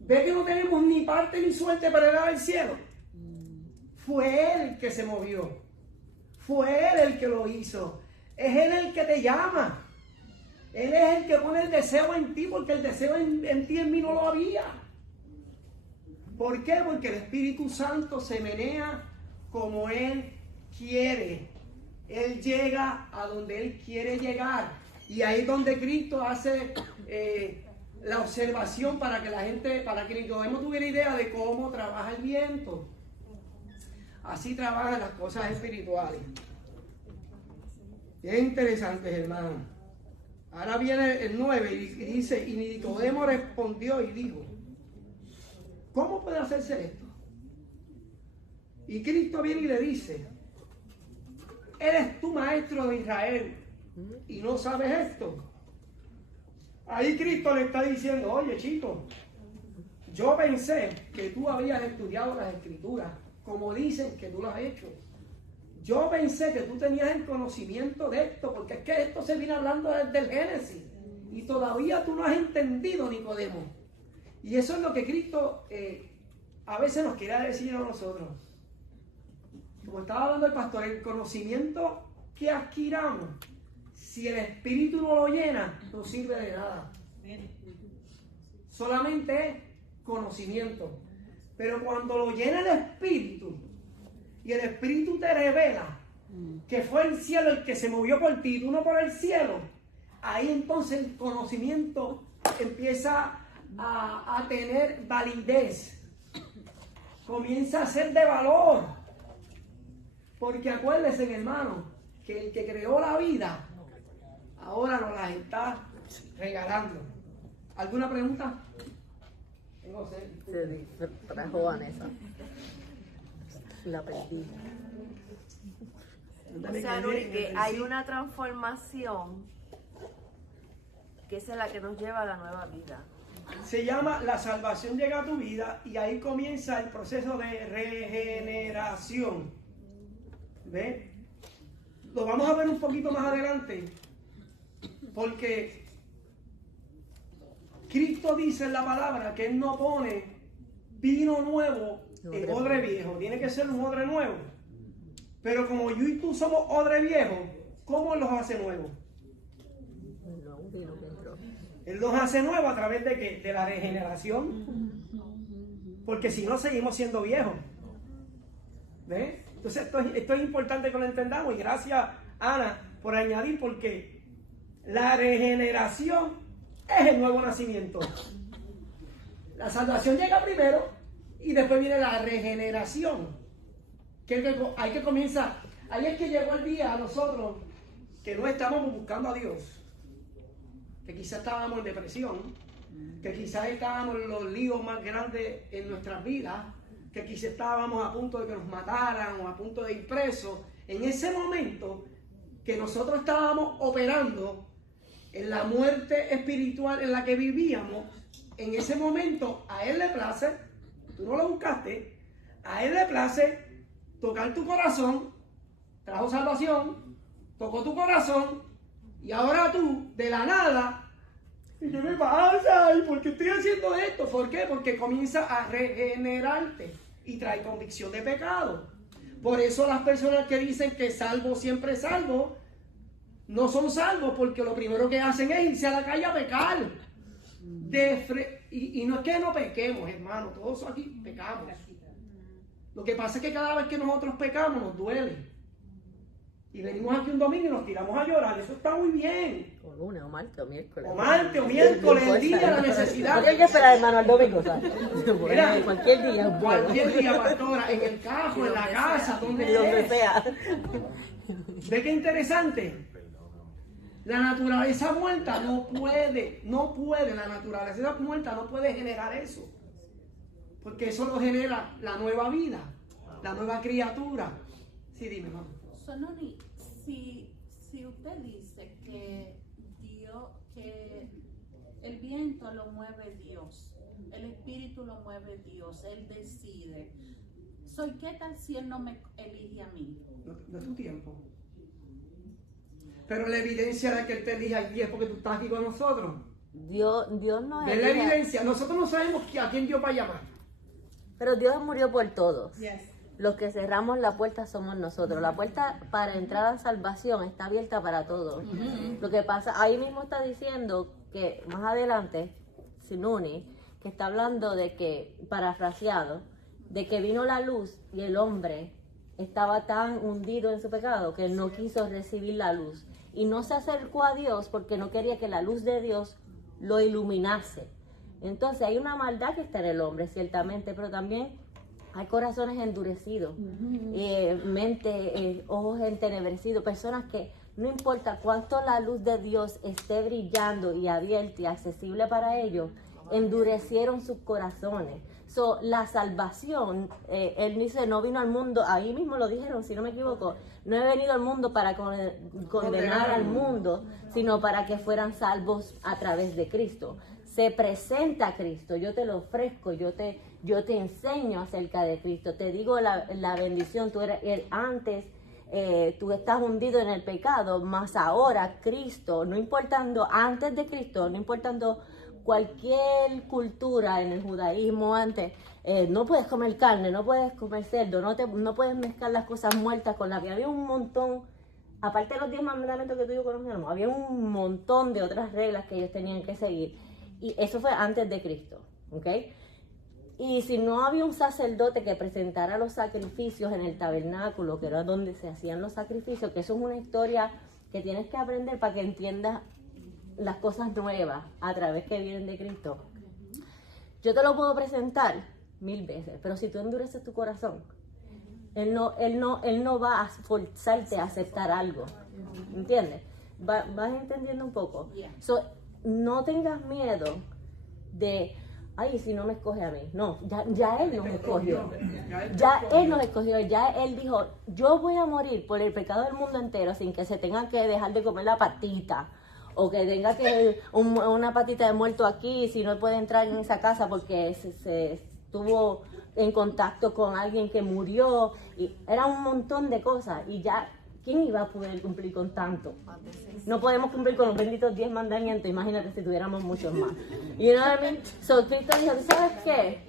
¿Ve que no tenemos ni parte ni suerte para llegar al cielo? Fue Él el que se movió. Fue Él el que lo hizo. Es Él el que te llama. Él es el que pone el deseo en ti, porque el deseo en ti, en mí, no lo había. ¿Por qué? Porque el Espíritu Santo se menea como Él quiere. Él llega a donde Él quiere llegar. Y ahí es donde Cristo hace la observación para que la gente, para que Nicodemo tuviera idea de cómo trabaja el viento. Así trabajan las cosas espirituales. Qué interesante, hermano. Ahora viene el 9 y dice: y Nicodemo respondió y dijo: ¿cómo puede hacerse esto? Y Cristo viene y le dice: ¿eres tú maestro de Israel y no sabes esto? Ahí Cristo le está diciendo: oye, chico, yo pensé que tú habías estudiado las Escrituras como dicen que tú lo has hecho. Yo pensé que tú tenías el conocimiento de esto, porque es que esto se viene hablando desde el Génesis y todavía tú no has entendido, Nicodemo. Y eso es lo que Cristo a veces nos quiere decir a nosotros. Como estaba hablando el pastor, el conocimiento que adquiramos, si el Espíritu no lo llena, no sirve de nada. Solamente es conocimiento. Pero cuando lo llena el Espíritu, y el Espíritu te revela que fue el cielo el que se movió por ti, tú no por el cielo, ahí entonces el conocimiento empieza a tener validez, comienza a ser de valor. Porque acuérdense, hermano, que el que creó la vida ahora nos la está regalando. ¿Alguna pregunta? Tengo sed. Se trajo Vanessa. La perdí. O sea, Nuri, que hay una transformación que es la que nos lleva a la nueva vida. Se llama la salvación llega a tu vida y ahí comienza el proceso de regeneración. ¿Ve? Lo vamos a ver un poquito más adelante, porque Cristo dice en la palabra que Él no pone vino nuevo en odre viejo, tiene que ser un odre nuevo. Pero como yo y tú somos odre viejo, ¿cómo los hace nuevos? Él los hace nuevos a través de ¿qué? De la regeneración. Porque si no, seguimos siendo viejos. ¿Ves? Entonces esto es importante que lo entendamos. Y gracias, Ana, por añadir, porque la regeneración es el nuevo nacimiento. La salvación llega primero y después viene la regeneración. Hay que comenzar. Ahí es que llegó el día a nosotros que no estamos buscando a Dios. Que quizás estábamos en depresión, que quizás estábamos en los líos más grandes en nuestras vidas, que quizás estábamos a punto de que nos mataran o a punto de ir presos. En ese momento que nosotros estábamos operando en la muerte espiritual en la que vivíamos, en ese momento a Él le place, tú no lo buscaste, a Él le place tocar tu corazón, trajo salvación, tocó tu corazón. Y ahora tú, de la nada, ¿y qué me pasa? ¿Y por qué estoy haciendo esto? ¿Por qué? Porque comienza a regenerarte y trae convicción de pecado. Por eso las personas que dicen que salvo siempre salvo, no son salvos, porque lo primero que hacen es irse a la calle a pecar. Y no es que no pequemos, hermano, todos aquí pecamos. Lo que pasa es que cada vez que nosotros pecamos nos duele. Y venimos aquí un domingo y nos tiramos a llorar. Eso está muy bien. O lunes, o martes, o miércoles. O martes, o miércoles, el día de la necesidad. ¿Por qué hay que esperar, hermano, al domingo? Mira, cualquier día. Cualquier día, pastora, en el carro, en la casa, donde sea. ¿Ve qué interesante? La naturaleza muerta no puede, la naturaleza muerta no puede generar eso. Porque eso lo genera la nueva vida, la nueva criatura. Sí, dime, mamá. Sononi, si usted dice que que el viento lo mueve Dios, el espíritu lo mueve Dios, Él decide, ¿qué tal si Él no me elige a mí? No es tu tiempo. Pero la evidencia de que Él te elige aquí es porque tú estás aquí con nosotros. Dios no es. ¿Ves la evidencia? Nosotros no sabemos a quién Dios va a llamar. Pero Dios murió por todos. Yes. Los que cerramos la puerta somos nosotros. La puerta para entrar a salvación está abierta para todos. Lo que pasa, ahí mismo está diciendo que más adelante, Sinuni, que está hablando de que, parafraseado, de que vino la luz y el hombre estaba tan hundido en su pecado que no quiso recibir la luz. Y no se acercó a Dios porque no quería que la luz de Dios lo iluminase. Entonces hay una maldad que está en el hombre, ciertamente, pero también hay corazones endurecidos, ojos entenebrecidos, personas que no importa cuánto la luz de Dios esté brillando y abierta y accesible para ellos, endurecieron sus corazones. La salvación, él dice, no vino al mundo, ahí mismo lo dijeron, si no me equivoco, no he venido al mundo para condenar al mundo, sino para que fueran salvos a través de Cristo. Se presenta Cristo, yo te lo ofrezco, yo te enseño acerca de Cristo, te digo la bendición, tú eres antes, tú estás hundido en el pecado, más ahora Cristo, no importando antes de Cristo, no importando cualquier cultura en el judaísmo antes, no puedes comer carne, no puedes comer cerdo, no puedes mezclar las cosas muertas con la vida. Había un montón, aparte de los 10 mandamientos que tú y yo conocíamos, había un montón de otras reglas que ellos tenían que seguir. Y eso fue antes de Cristo, ¿ok? Y si no había un sacerdote que presentara los sacrificios en el tabernáculo, que era donde se hacían los sacrificios, que eso es una historia que tienes que aprender para que entiendas las cosas nuevas a través que vienen de Cristo. Yo te lo puedo presentar 1000 veces, pero si tú endureces tu corazón, Él no va a forzarte a aceptar algo, ¿entiendes? ¿Vas entendiendo un poco? No tengas miedo de, ay, si no me escoge a mí. No, ya Él nos escogió. Ya Él nos escogió. Ya Él dijo, yo voy a morir por el pecado del mundo entero sin que se tenga que dejar de comer la patita. O que tenga que una patita de muerto aquí, si no puede entrar en esa casa porque se estuvo en contacto con alguien que murió. Y era un montón de cosas. Y ya, ¿quién iba a poder cumplir con tanto? No podemos cumplir con los benditos 10 mandamientos, imagínate si tuviéramos muchos más. Y Cristo dijo, ¿sabes qué?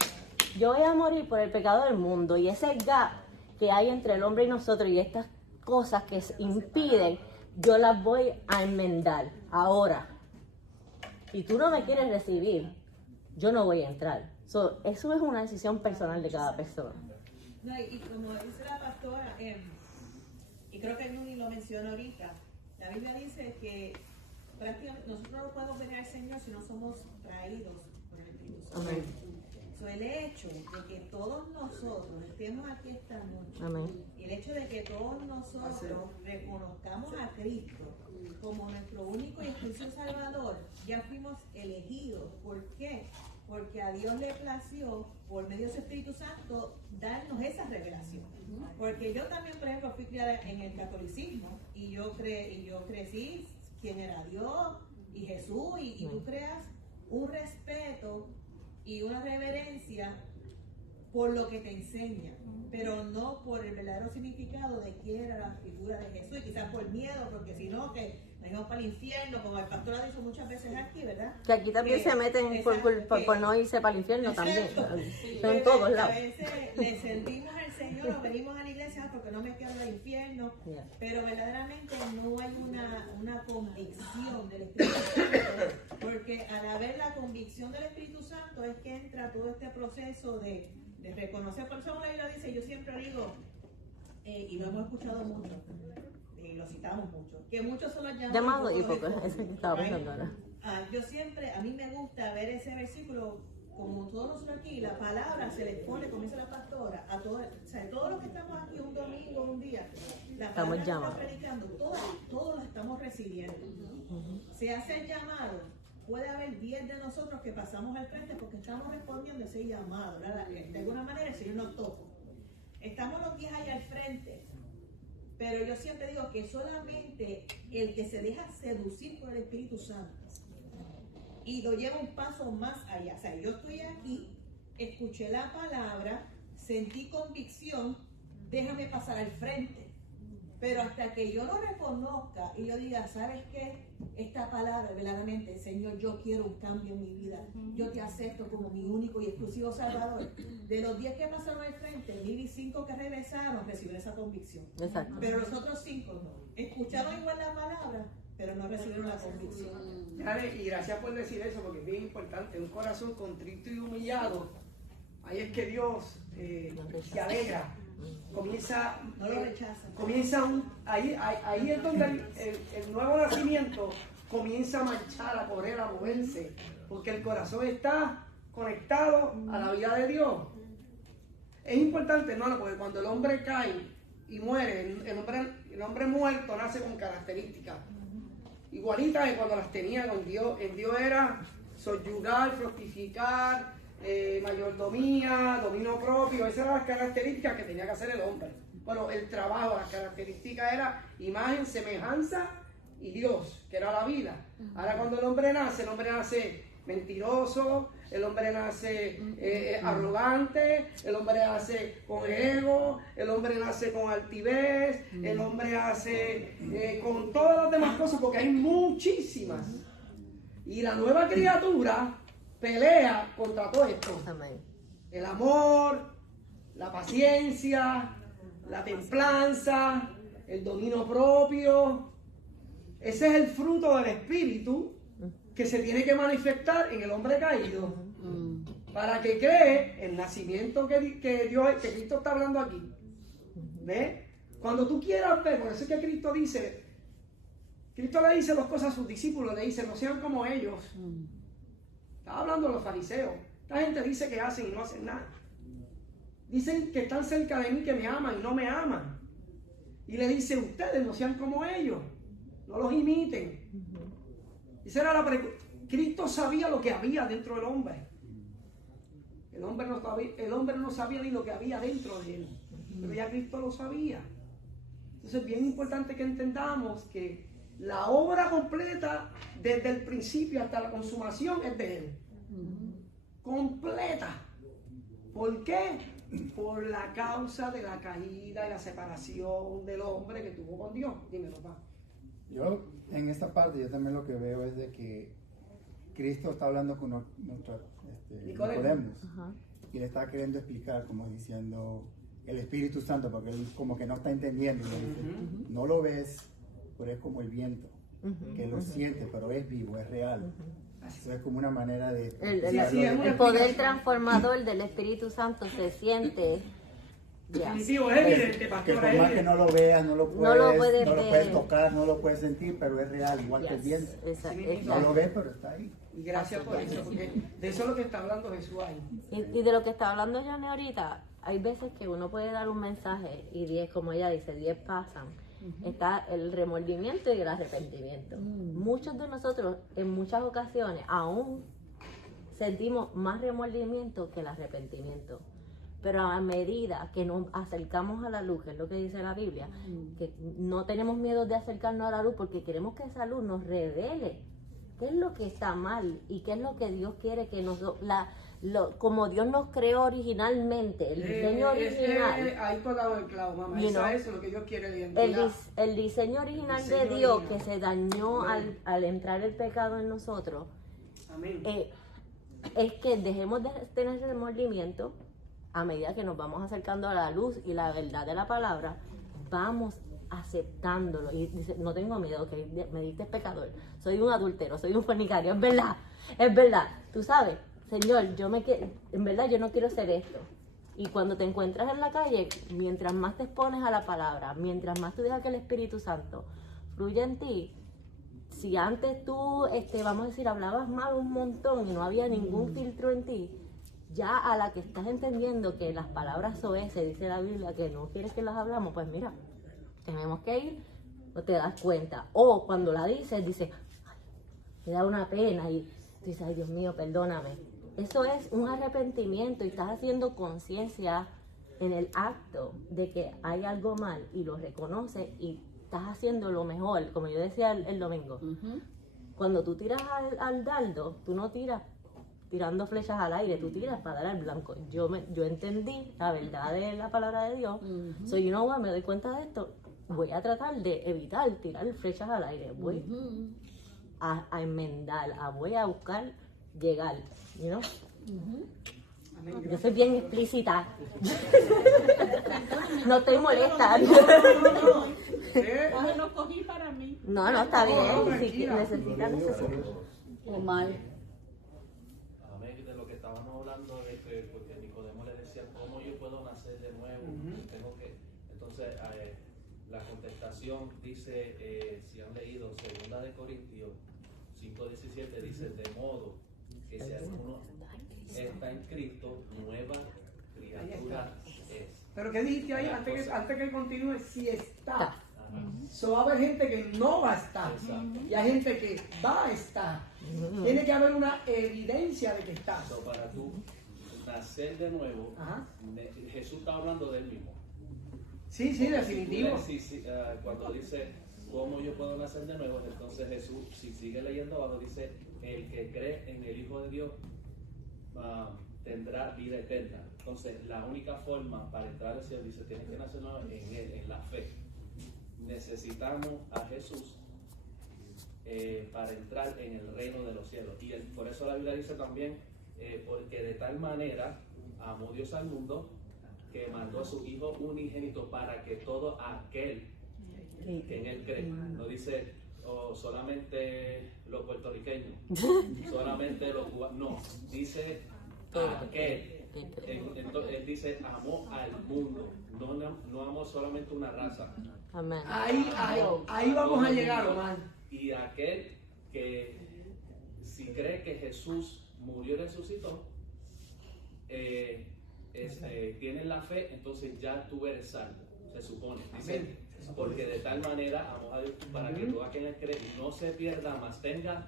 Yo voy a morir por el pecado del mundo, y ese gap que hay entre el hombre y nosotros y estas cosas que impiden, yo las voy a enmendar ahora. Si tú no me quieres recibir, yo no voy a entrar. Eso es una decisión personal de cada persona. No, y como dice la pastora, y creo que Nuni lo menciona ahorita, la Biblia dice que prácticamente nosotros no podemos venir al Señor si no somos traídos por el Espíritu Santo. El hecho de que todos nosotros estemos aquí esta noche, y el hecho de que todos nosotros reconozcamos a Cristo como nuestro único y exclusivo Salvador, ya fuimos elegidos. ¿Por qué? Porque a Dios le plació, por medio de su Espíritu Santo, darnos esa revelación. Porque yo también, por ejemplo, fui criada en el catolicismo, y yo crecí quién era Dios y Jesús, y tú creas un respeto y una reverencia por lo que te enseña, pero no por el verdadero significado de quién era la figura de Jesús, y quizás por miedo, porque si no, que vengamos para el infierno, como el pastor ha dicho muchas veces aquí, ¿verdad? Que aquí también se meten por no irse para el infierno también. Son en todos lados. A veces le servimos al Señor o venimos a la iglesia porque no me quiero al infierno, pero verdaderamente no hay una convicción del Espíritu Santo, porque al haber la convicción del Espíritu Santo es que entra todo este proceso de reconocer. Por eso la Biblia dice, yo siempre digo, y lo hemos escuchado mucho, y lo citamos mucho, que muchos son los llamados hipócritas. Eso que estaba pensando ahora. Yo siempre, a mí me gusta ver ese versículo, como todos nosotros aquí, la palabra se les pone, como dice la pastora, a todos, o sea, todos los que estamos aquí un domingo, un día, la palabra que está predicando, todos los estamos recibiendo. Se hace el llamado, puede haber 10 de nosotros que pasamos al frente porque estamos respondiendo a ese llamado, ¿verdad? De alguna manera el Señor nos toca. Estamos los 10 allá al frente, pero yo siempre digo que solamente el que se deja seducir por el Espíritu Santo y lo lleva un paso más allá. O sea, yo estoy aquí, escuché la palabra, sentí convicción, déjame pasar al frente. Pero hasta que yo lo reconozca y yo diga, ¿sabes qué? Esta palabra, verdaderamente, Señor, yo quiero un cambio en mi vida. Yo te acepto como mi único y exclusivo Salvador. De los 10 que pasaron al frente, 5 que regresaron recibieron esa convicción. Exacto. Pero los otros 5 no. Escucharon igual la palabra, pero no recibieron la convicción. Y gracias por decir eso, porque es bien importante. Un corazón contrito y humillado, ahí es que Dios se alegra. Comienza, ahí es donde el nuevo nacimiento comienza a marchar, a correr, a moverse, porque el corazón está conectado a la vida de Dios. Es importante, hermano, porque cuando el hombre cae y muere, el hombre muerto nace con características igualitas que cuando las tenía con Dios. En Dios era subyugar, fructificar, mayordomía, dominio propio. Esas eran las características que tenía que hacer el hombre. Bueno, el trabajo, las características era imagen, semejanza y Dios, que era la vida. Ahora cuando el hombre nace mentiroso, el hombre nace arrogante, el hombre nace con ego, el hombre nace con altivez, el hombre nace con todas las demás cosas, porque hay muchísimas. Y la nueva criatura pelea contra todo esto. El amor, la paciencia, la templanza, el dominio propio. Ese es el fruto del Espíritu que se tiene que manifestar en el hombre caído para que cree el nacimiento que Cristo está hablando aquí. ¿Ves? Cuando tú quieras ver, por eso es que Cristo le dice las cosas a sus discípulos, le dice, no sean como ellos. Estaba hablando de los fariseos. Esta gente dice que hacen y no hacen nada. Dicen que están cerca de mí, que me aman y no me aman. Y le dice, ustedes no sean como ellos, no los imiten. Cristo sabía lo que había dentro del hombre. El hombre no sabía ni lo que había dentro de él, pero ya Cristo lo sabía. Entonces es bien importante que entendamos que la obra completa, desde el principio hasta la consumación, es de Él. Completa. ¿Por qué? Por la causa de la caída y la separación del hombre que tuvo con Dios. Dime, papá. Yo, en esta parte, yo también lo que veo es de que Cristo está hablando con Nicodemos. Y le está queriendo explicar, como diciendo, el Espíritu Santo, porque él como que no está entendiendo. Y le dice, no lo ves, pero es como el viento, que lo siente, pero es vivo, es real. Eso es como una manera de... El poder transformador del Espíritu Santo se siente... Definitivo, es evidente, pastor. Que por más que no lo veas, no lo puedes tocar, no lo puedes sentir, pero es real, igual que el viento. No lo ves, pero está ahí. Y gracias por eso, porque de eso es lo que está hablando Jesús ahí. Y de lo que está hablando Johnny ahorita, hay veces que uno puede dar un mensaje y 10, como ella dice, 10 pasan. Está el remordimiento y el arrepentimiento. Muchos de nosotros, en muchas ocasiones, aún sentimos más remordimiento que el arrepentimiento. Pero a medida que nos acercamos a la luz, que es lo que dice la Biblia, que no tenemos miedo de acercarnos a la luz porque queremos que esa luz nos revele qué es lo que está mal y qué es lo que Dios quiere que como Dios nos creó originalmente, el diseño original. Ahí tú has dado el clavo, mamá. Eso es lo que Dios quiere, la identidad. El diseño original de Dios que se dañó al entrar el pecado en nosotros. Amén. Es que dejemos de tener ese remordimiento a medida que nos vamos acercando a la luz y la verdad de la palabra, vamos aceptándolo. Y dice, no tengo miedo, que me diste pecador, soy un adúltero, soy un fornicario, es verdad, tú sabes, Señor, en verdad yo no quiero ser esto. Y cuando te encuentras en la calle, mientras más te expones a la palabra, mientras más tú dejas que el Espíritu Santo fluya en ti, si antes tú, vamos a decir, hablabas mal un montón y no había ningún filtro en ti, ya a la que estás entendiendo que las palabras soeces, dice la Biblia, que no quieres que las hablamos, pues mira, tenemos que ir, o te das cuenta. O cuando la dices, ay, te da una pena y dices, ay Dios mío, perdóname. Eso es un arrepentimiento y estás haciendo conciencia en el acto de que hay algo mal y lo reconoces y estás haciendo lo mejor, como yo decía el domingo. Cuando tú tiras al dardo, tú no tiras tirando flechas al aire, tú tiras para dar al blanco. Yo entendí la verdad de la palabra de Dios. So, you know what, me doy cuenta de esto. Voy a tratar de evitar tirar flechas al aire. Voy a enmendar, voy a buscar llegar, you know? Yo soy bien explícita. No estoy molesta. Lo cogí para mí. No, está bien. Si necesitan. Omar. Amén. De lo que estábamos hablando de que porque Nicodemo le decía, ¿cómo yo puedo nacer de nuevo? Tengo que. Entonces, la contestación dice, si han leído 2 de Corintios 5:17, dice, de modo que si alguno está en Cristo, nueva criatura es. Pero ¿qué dijiste ahí? Antes que continúe, si está. So, va a haber gente que no va a estar. Y hay gente que va a estar. Tiene que haber una evidencia de que está. So, para tú nacer de nuevo, Jesús está hablando de él mismo. Sí, definitivo. Cuando dice, ¿cómo yo puedo nacer de nuevo? Entonces Jesús, si sigue leyendo abajo, dice, el que cree en el Hijo de Dios tendrá vida eterna. Entonces, la única forma para entrar al cielo, dice, tienes que nacer en él, en la fe. Necesitamos a Jesús para entrar en el reino de los cielos. Y por eso la Biblia dice también, porque de tal manera amó Dios al mundo, que mandó a su Hijo unigénito para que todo aquel que en él cree, no dice solamente los puertorriqueños, solamente los cubanos, no, dice aquel. Él dice, amó al mundo, no amó solamente una raza. Amén. Ahí vamos a llegar, Omar. Y aquel que, si cree que Jesús murió y resucitó, tiene la fe, entonces ya tú eres salvo, se supone. Dice, porque de tal manera amó a Dios para que todo aquel que cree no se pierda, más tenga.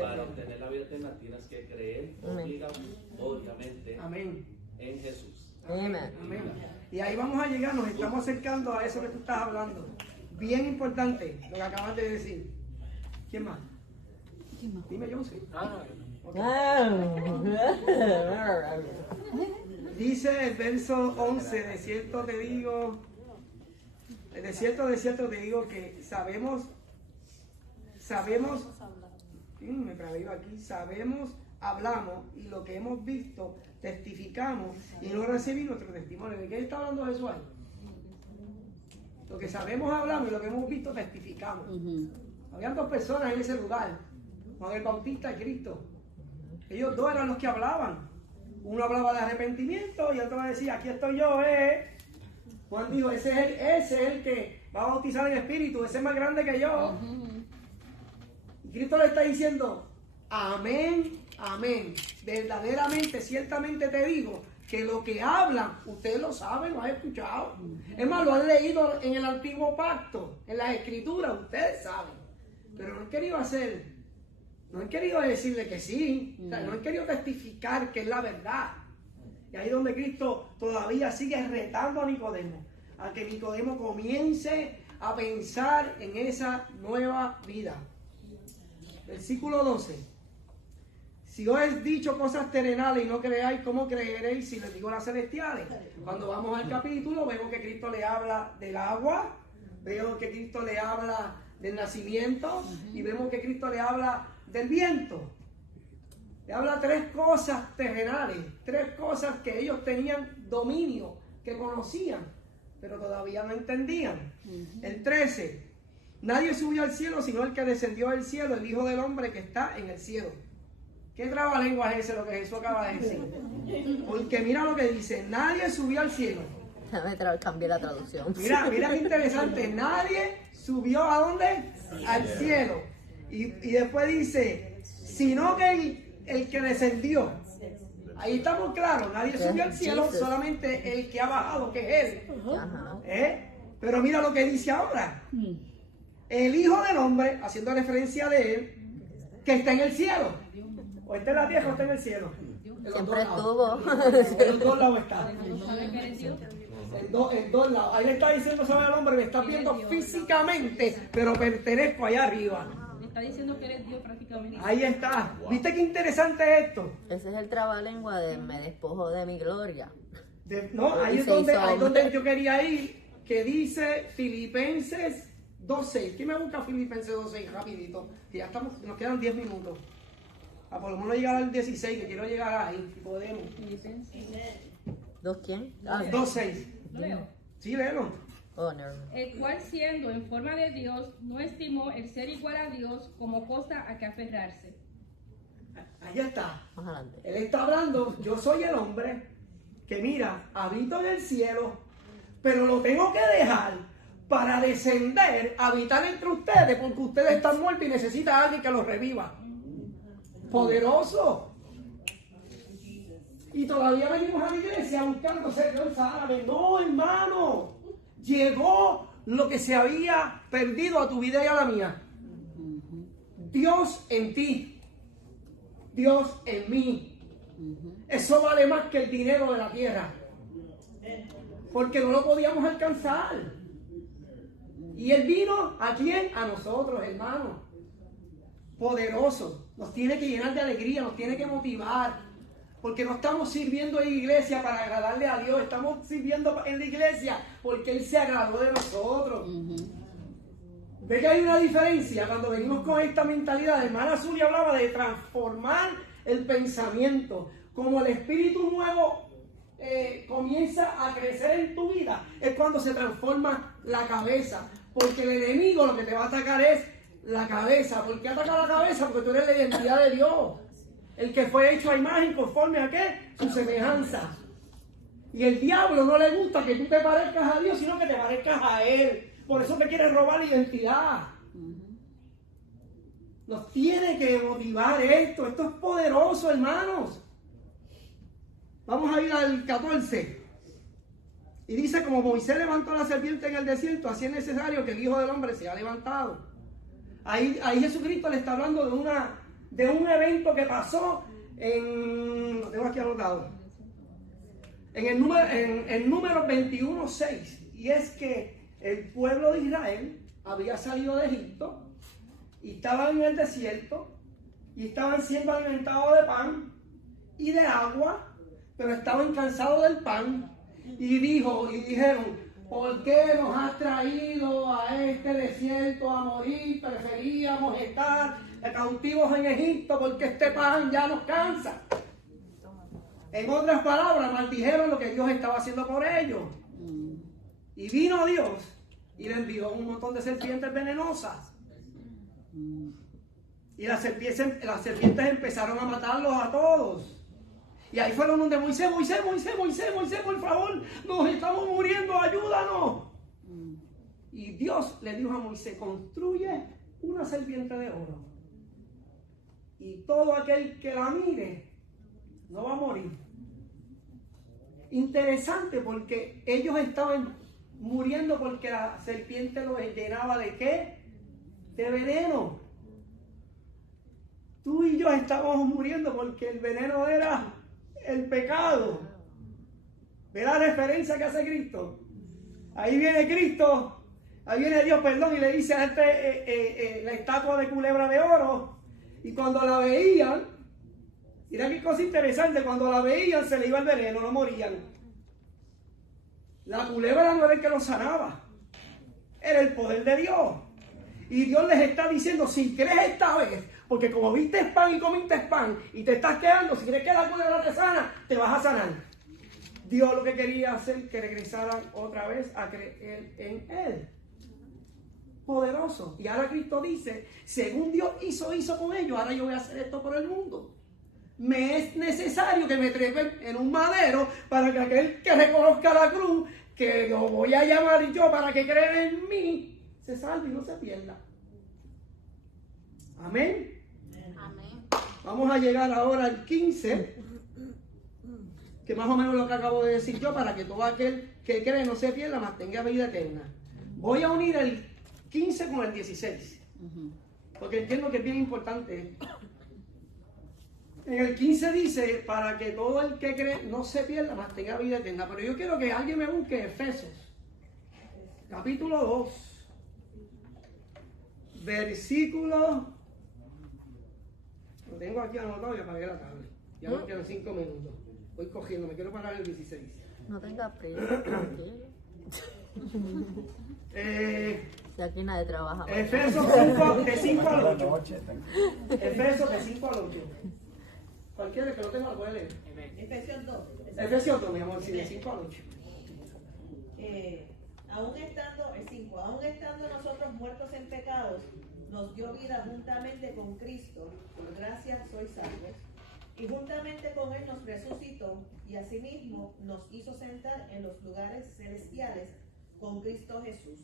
Para obtener la vida eterna tienes que creer obligatoriamente en Jesús. Amén. Y ahí vamos a llegar, nos estamos acercando a eso que tú estás hablando. Bien importante lo que acabas de decir. ¿Quién más? Dime, yo sí. Dice el verso 11, de cierto te digo que sabemos, hablamos y lo que hemos visto testificamos y no recibimos nuestro testimonio. ¿De qué está hablando Jesús ahí? Lo que sabemos hablamos y lo que hemos visto testificamos. Habían 2 personas en ese lugar, Juan el Bautista y Cristo. Ellos 2 eran los que hablaban. Uno hablaba de arrepentimiento y otro decía, aquí estoy yo, Juan dijo, ese es el que va a bautizar en espíritu, ese es más grande que yo. Y Cristo le está diciendo, amén, amén. Verdaderamente, ciertamente te digo que lo que hablan, ustedes lo saben, lo han escuchado. Es más, lo han leído en el antiguo pacto, en las escrituras, ustedes saben. Pero no han querido no han querido decirle que sí, o sea, no han querido testificar que es la verdad. Y ahí es donde Cristo todavía sigue retando a Nicodemo, a que Nicodemo comience a pensar en esa nueva vida. Versículo 12. Si os he dicho cosas terrenales y no creáis, ¿cómo creeréis si les digo las celestiales? Cuando vamos al capítulo, vemos que Cristo le habla del agua, vemos que Cristo le habla del nacimiento y vemos que Cristo le habla del viento. Le habla tres cosas terrenales, tres cosas que ellos tenían dominio, que conocían, pero todavía no entendían. El 13, nadie subió al cielo sino el que descendió del cielo, el Hijo del Hombre que está en el cielo. ¿Qué trabalengua es ese lo que Jesús acaba de decir? Porque mira lo que dice, nadie subió al cielo. Cambié la traducción. Mira qué interesante, nadie subió ¿a dónde? Al cielo. Y después dice, sino que el que descendió. Ahí estamos claros, nadie subió al cielo, solamente el que ha bajado, que es él. Pero mira lo que dice ahora. El Hijo del Hombre, haciendo referencia de él, que está en el cielo. O está en la tierra o está en el cielo. Siempre estuvo. En los dos lados está. En dos lados. Ahí le está diciendo sobre el hombre, me está viendo físicamente, pero pertenezco allá arriba. Está diciendo que eres Dios prácticamente. Ahí está. ¿Viste qué interesante esto? Ese es el trabalengua de me despojo de mi gloria. Ahí es donde yo quería ir, que dice Filipenses 2.6. ¿Quién me busca Filipenses 2.6? Rapidito. Que ya estamos, nos quedan 10 minutos. Por lo menos llegar al 16, que quiero llegar ahí, si podemos. ¿Dos quién? 2.6. ¿Lo leo? Sí, léelo. Oh, no. El cual siendo en forma de Dios, no estimó el ser igual a Dios como cosa a que aferrarse. Ahí está. Más adelante. Él está hablando, yo soy el hombre que mira, habito en el cielo, pero lo tengo que dejar para descender, habitar entre ustedes, porque ustedes están muertos y necesitan a alguien que los reviva. Poderoso. Y todavía venimos a la iglesia buscando ser Dios árabe. No, hermano. Llegó lo que se había perdido a tu vida y a la mía. Dios en ti. Dios en mí. Eso vale más que el dinero de la tierra. Porque no lo podíamos alcanzar. Y Él vino, ¿a quién? A nosotros, hermanos. Poderoso. Nos tiene que llenar de alegría, nos tiene que motivar. Porque no estamos sirviendo en iglesia para agradarle a Dios. Estamos sirviendo en la iglesia porque Él se agradó de nosotros. ¿Ve que hay una diferencia cuando venimos con esta mentalidad? La hermana Zulia hablaba de transformar el pensamiento. Como el espíritu nuevo comienza a crecer en tu vida, es cuando se transforma la cabeza. Porque el enemigo lo que te va a atacar es la cabeza. ¿Por qué ataca la cabeza? Porque tú eres la identidad de Dios. El que fue hecho a imagen conforme a ¿qué? Su semejanza. Y el diablo no le gusta que tú te parezcas a Dios, sino que te parezcas a Él. Por eso te quiere robar la identidad. Nos tiene que motivar esto. Esto es poderoso, hermanos. Vamos a ir al 14. Y dice, como Moisés levantó a la serpiente en el desierto, así es necesario que el Hijo del Hombre sea levantado. Ahí Jesucristo le está hablando de un evento que pasó lo tengo aquí anotado, en el número 21:6, y es que el pueblo de Israel había salido de Egipto y estaban en el desierto y estaban siendo alimentados de pan y de agua, pero estaban cansados del pan y dijeron, ¿por qué nos has traído a este desierto a morir? Preferíamos estar cautivos en Egipto porque este pan ya nos cansa. En otras palabras, maldijeron lo que Dios estaba haciendo por ellos. Y vino Dios y le envió un montón de serpientes venenosas. Y las serpientes empezaron a matarlos a todos. Y ahí fueron donde Moisés, por favor, nos estamos muriendo, ayúdanos. Y Dios le dijo a Moisés, construye una serpiente de oro. Y todo aquel que la mire no va a morir. Interesante, porque ellos estaban muriendo porque la serpiente los llenaba de ¿qué? De veneno. Tú y yo estábamos muriendo porque el veneno era el pecado. ¿Ve la referencia que hace Cristo? Ahí viene Cristo, ahí viene Dios, y le dice a la estatua de culebra de oro. Y cuando la veían, Mira qué cosa interesante, cuando la veían se le iba el veneno, no morían. La culebra no era el que los sanaba, era el poder de Dios. Y Dios les está diciendo, si crees esta vez, porque como viste pan y comiste pan y te estás quedando, si crees que la culebra te sana, te vas a sanar. Dios lo que quería hacer que regresaran otra vez a creer en Él. Poderoso. Y ahora Cristo dice, según Dios hizo con ellos, ahora yo voy a hacer esto por el mundo. Me es necesario que me trepen en un madero para que aquel que reconozca la cruz, que lo voy a llamar yo para que crea en mí, se salve y no se pierda. Amén. Amén. Vamos a llegar ahora al 15, que más o menos lo que acabo de decir yo, para que todo aquel que cree no se pierda, mas tenga vida eterna. Voy a unir el 15 con el 16, porque entiendo que es bien importante. En el 15 dice, para que todo el que cree no se pierda, mas tenga vida eterna. Pero yo quiero que alguien me busque Efesios, capítulo 2, versículo... Lo tengo aquí anotado y apagué la tablet. Ya me quedan 5 minutos. Voy cogiendo, me quiero parar el 16. No tenga prisa. Si aquí nadie trabaja. Efesios 5, de 5 al 8. Efesios de 5 al 8. Cualquiera que lo tenga lo puede leer. Efesios 2. Efesios 2, mi amor, sí, de 5 al 8. Aún estando nosotros muertos en pecados, nos dio vida juntamente con Cristo, por gracia sois salvos, y juntamente con Él nos resucitó, y asimismo nos hizo sentar en los lugares celestiales con Cristo Jesús,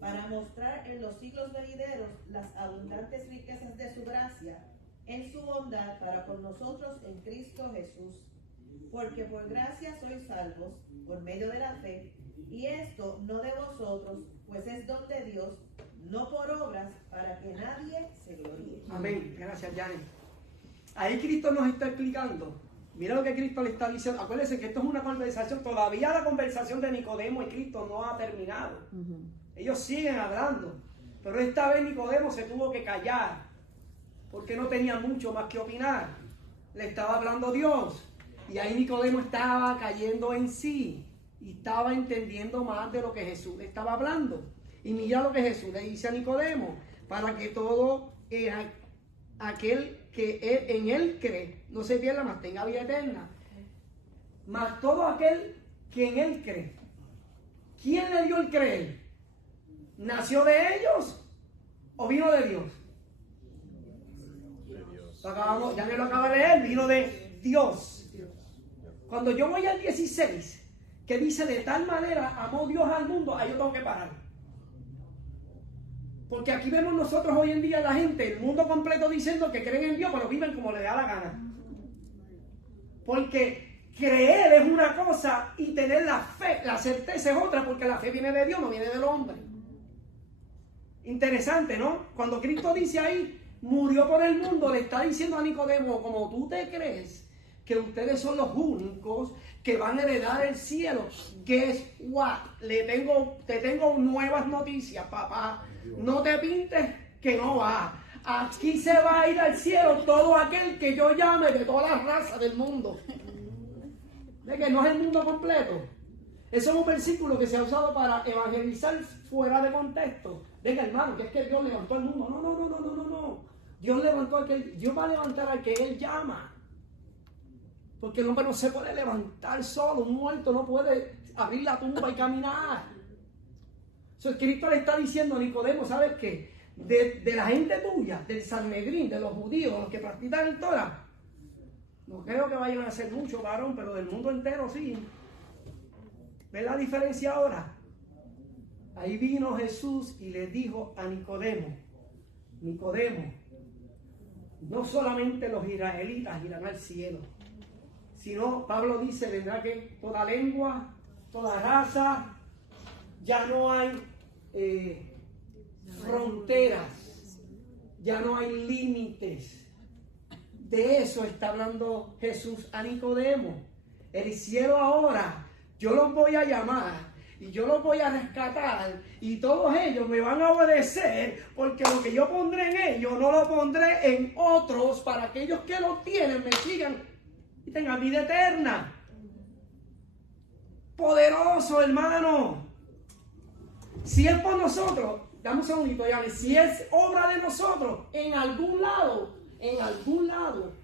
para mostrar en los siglos venideros las abundantes riquezas de su gracia, en su bondad para con nosotros en Cristo Jesús. Porque por gracia sois salvos, por medio de la fe, y esto no de vosotros, pues es don de Dios, no por obras, para que nadie se gloríe. Amén. Gracias, Janet. Ahí Cristo nos está explicando. Mira lo que Cristo le está diciendo. Acuérdense que esto es una conversación. Todavía la conversación de Nicodemo y Cristo no ha terminado. Ellos siguen hablando. Pero esta vez Nicodemo se tuvo que callar, porque no tenía mucho más que opinar. Le estaba hablando Dios. Y ahí Nicodemo estaba cayendo en sí. Y estaba entendiendo más de lo que Jesús le estaba hablando. Y mira lo que Jesús le dice a Nicodemo, para que todo aquel que en él cree no se pierda, mas tenga vida eterna. Mas todo aquel que en él cree. ¿Quién le dio el creer? ¿Nació de ellos o vino de Dios? Ya me lo acaba de leer, vino de Dios. Cuando yo voy al 16, que dice de tal manera amó Dios al mundo, ahí yo tengo que parar. Porque aquí vemos nosotros hoy en día la gente, el mundo completo diciendo que creen en Dios, pero viven como les da la gana. Porque creer es una cosa y tener la fe, la certeza es otra, porque la fe viene de Dios, no viene del hombre. Interesante, ¿no? Cuando Cristo dice ahí, murió por el mundo, le está diciendo a Nicodemo, como tú te crees que ustedes son los únicos que van a heredar el cielo. Guess what? Te tengo nuevas noticias, papá. No te pintes que no va. Aquí se va a ir al cielo todo aquel que yo llame de todas las razas del mundo. De que no es el mundo completo. Eso es un versículo que se ha usado para evangelizar fuera de contexto. Venga, hermano, que es que Dios levantó al mundo. No. Dios va a levantar al que Él llama. Porque el hombre no se puede levantar solo. Un muerto no puede abrir la tumba y caminar. Entonces Cristo le está diciendo a Nicodemo, ¿sabes qué? De la gente tuya, del Sanedrín, de los judíos, los que practican el Torah, no creo que vayan a ser mucho, varón, pero del mundo entero sí. ¿Ves la diferencia ahora? Ahí vino Jesús y le dijo a Nicodemo, no solamente los israelitas irán al cielo, sino, Pablo dice, vendrá que toda lengua, toda raza, ya no hay fronteras, ya no hay límites. De eso está hablando Jesús a Nicodemo. El cielo ahora, yo los voy a llamar y yo los voy a rescatar y todos ellos me van a obedecer, porque lo que yo pondré en ellos no lo pondré en otros, para que aquellos que lo tienen me sigan y tengan vida eterna. Poderoso, hermano. Si es por nosotros, dame un segundito, ya, si es obra de nosotros, en algún lado,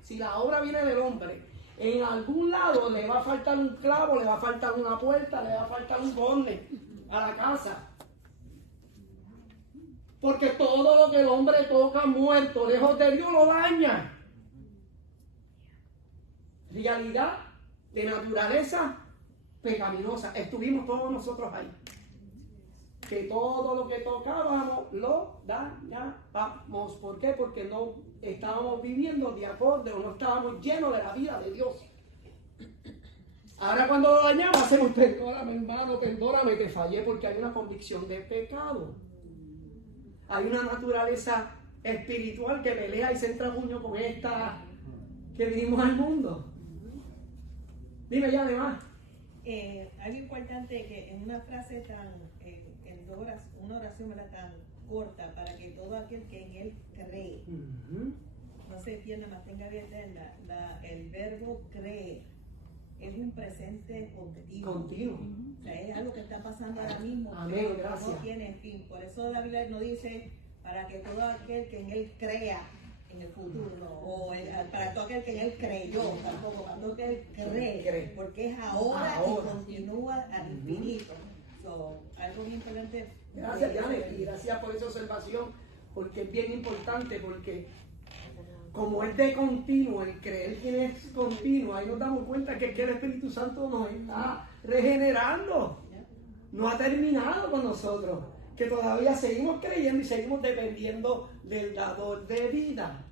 si la obra viene del hombre, en algún lado le va a faltar un clavo, le va a faltar una puerta, le va a faltar un borne a la casa. Porque todo lo que el hombre toca muerto, lejos de Dios, lo daña. Realidad de naturaleza pecaminosa. Estuvimos todos nosotros ahí. Que todo lo que tocábamos lo dañábamos. ¿Por qué? Porque no estábamos viviendo de acuerdo, no estábamos llenos de la vida de Dios. Ahora cuando lo dañamos hacemos, perdóname hermano, perdóname que fallé, porque hay una convicción de pecado. Hay una naturaleza espiritual que pelea y se entra puño con esta que vinimos al mundo. Dime ya además. Algo importante que en una frase tan, una oración tan corta, para que todo aquel que en él cree no se pierda, más tenga vida eterna, el verbo cree es un presente continuo. O sea, es algo que está pasando ahora mismo. Amén, gracias. No tiene fin. Por eso la Biblia nos dice, para que todo aquel que en él crea en el futuro, o para todo aquel que en él creyó, tampoco, para todo aquel que cree, porque es ahora y continúa al infinito. Algo bien importante. Gracias, Janet, y gracias por esa observación, porque es bien importante, porque como es de continuo, el creer que es continuo, ahí nos damos cuenta que el Espíritu Santo nos está regenerando. No ha terminado con nosotros, que todavía seguimos creyendo y seguimos dependiendo del dador de vida.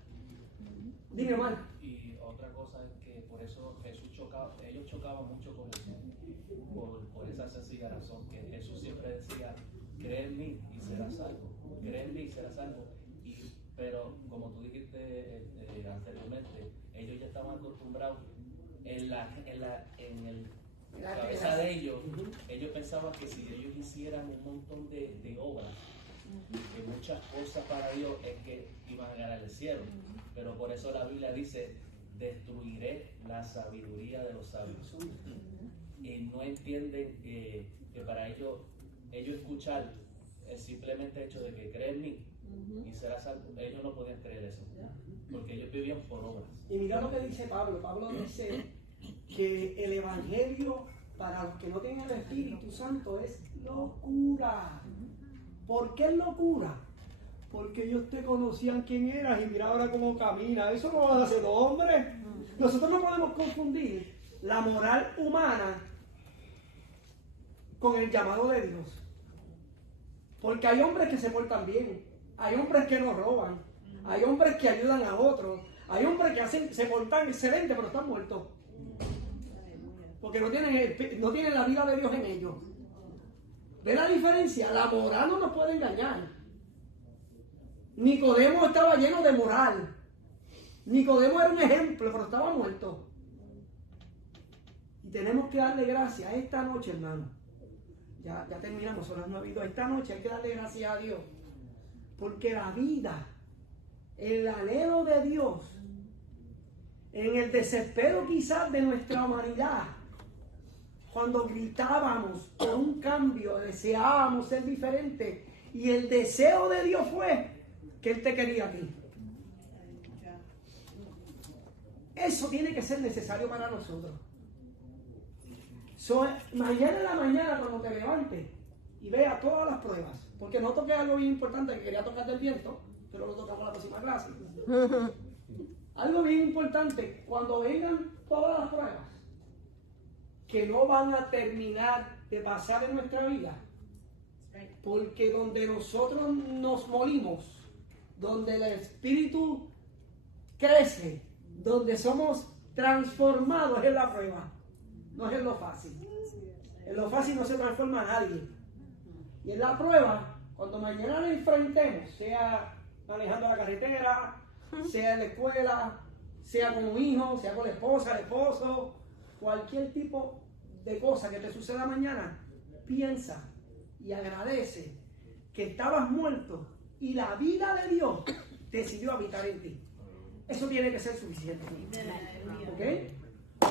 Dime, hermano. Y otra cosa es que por eso ellos chocaban mucho con Jesús, por esa sencilla razón, que Jesús siempre decía, cree en mí y serás salvo, cree en mí y serás salvo. Pero como tú dijiste anteriormente, ellos ya estaban acostumbrados en la cabeza de ellos. Ellos pensaban que si ellos hicieran un montón de obras, que muchas cosas para Dios, es que iban a ganar el cielo. Pero por eso la Biblia dice, destruiré la sabiduría de los sabios. Y no entienden que para ellos escuchar el simplemente hecho de que creen en mí y será salvo, ellos no podían creer eso, porque ellos vivían por obras. Y mira lo que dice Pablo. Pablo dice que el evangelio para los que no tienen el Espíritu Santo es locura. ¿Por qué es locura? Porque ellos te conocían quién eras y mira ahora cómo camina. Eso no lo hace los hombres. Nosotros no podemos confundir la moral humana con el llamado de Dios. Porque hay hombres que se portan bien, hay hombres que no roban, hay hombres que ayudan a otros, hay hombres que se portan excelente pero están muertos. Porque no tienen la vida de Dios en ellos. ¿Ve la diferencia? La moral no nos puede engañar. Nicodemo estaba lleno de moral. Nicodemo era un ejemplo, pero estaba muerto. Y tenemos que darle gracias esta noche, hermano. Ya terminamos, son las 9:02. Esta noche hay que darle gracias a Dios. Porque la vida, el anhelo de Dios, en el desespero quizás de nuestra humanidad, cuando gritábamos por un cambio, deseábamos ser diferentes, y el deseo de Dios fue que Él te quería a ti. Eso tiene que ser necesario para nosotros. Mañana en la mañana, cuando te levantes y veas todas las pruebas, porque no toqué algo bien importante que quería tocar del viento, pero lo tocamos en la próxima clase. Algo bien importante, cuando vengan todas las pruebas que no van a terminar de pasar en nuestra vida, porque donde nosotros nos molimos, donde el espíritu crece, donde somos transformados es la prueba, no es en lo fácil. En lo fácil no se transforma a nadie. Y en la prueba, cuando mañana nos enfrentemos, sea manejando la carretera, sea en la escuela, sea con un hijo, sea con la esposa, el esposo, cualquier tipo de cosa que te suceda mañana, piensa y agradece que estabas muerto y la vida de Dios decidió habitar en ti. Eso tiene que ser suficiente. ¿Ok?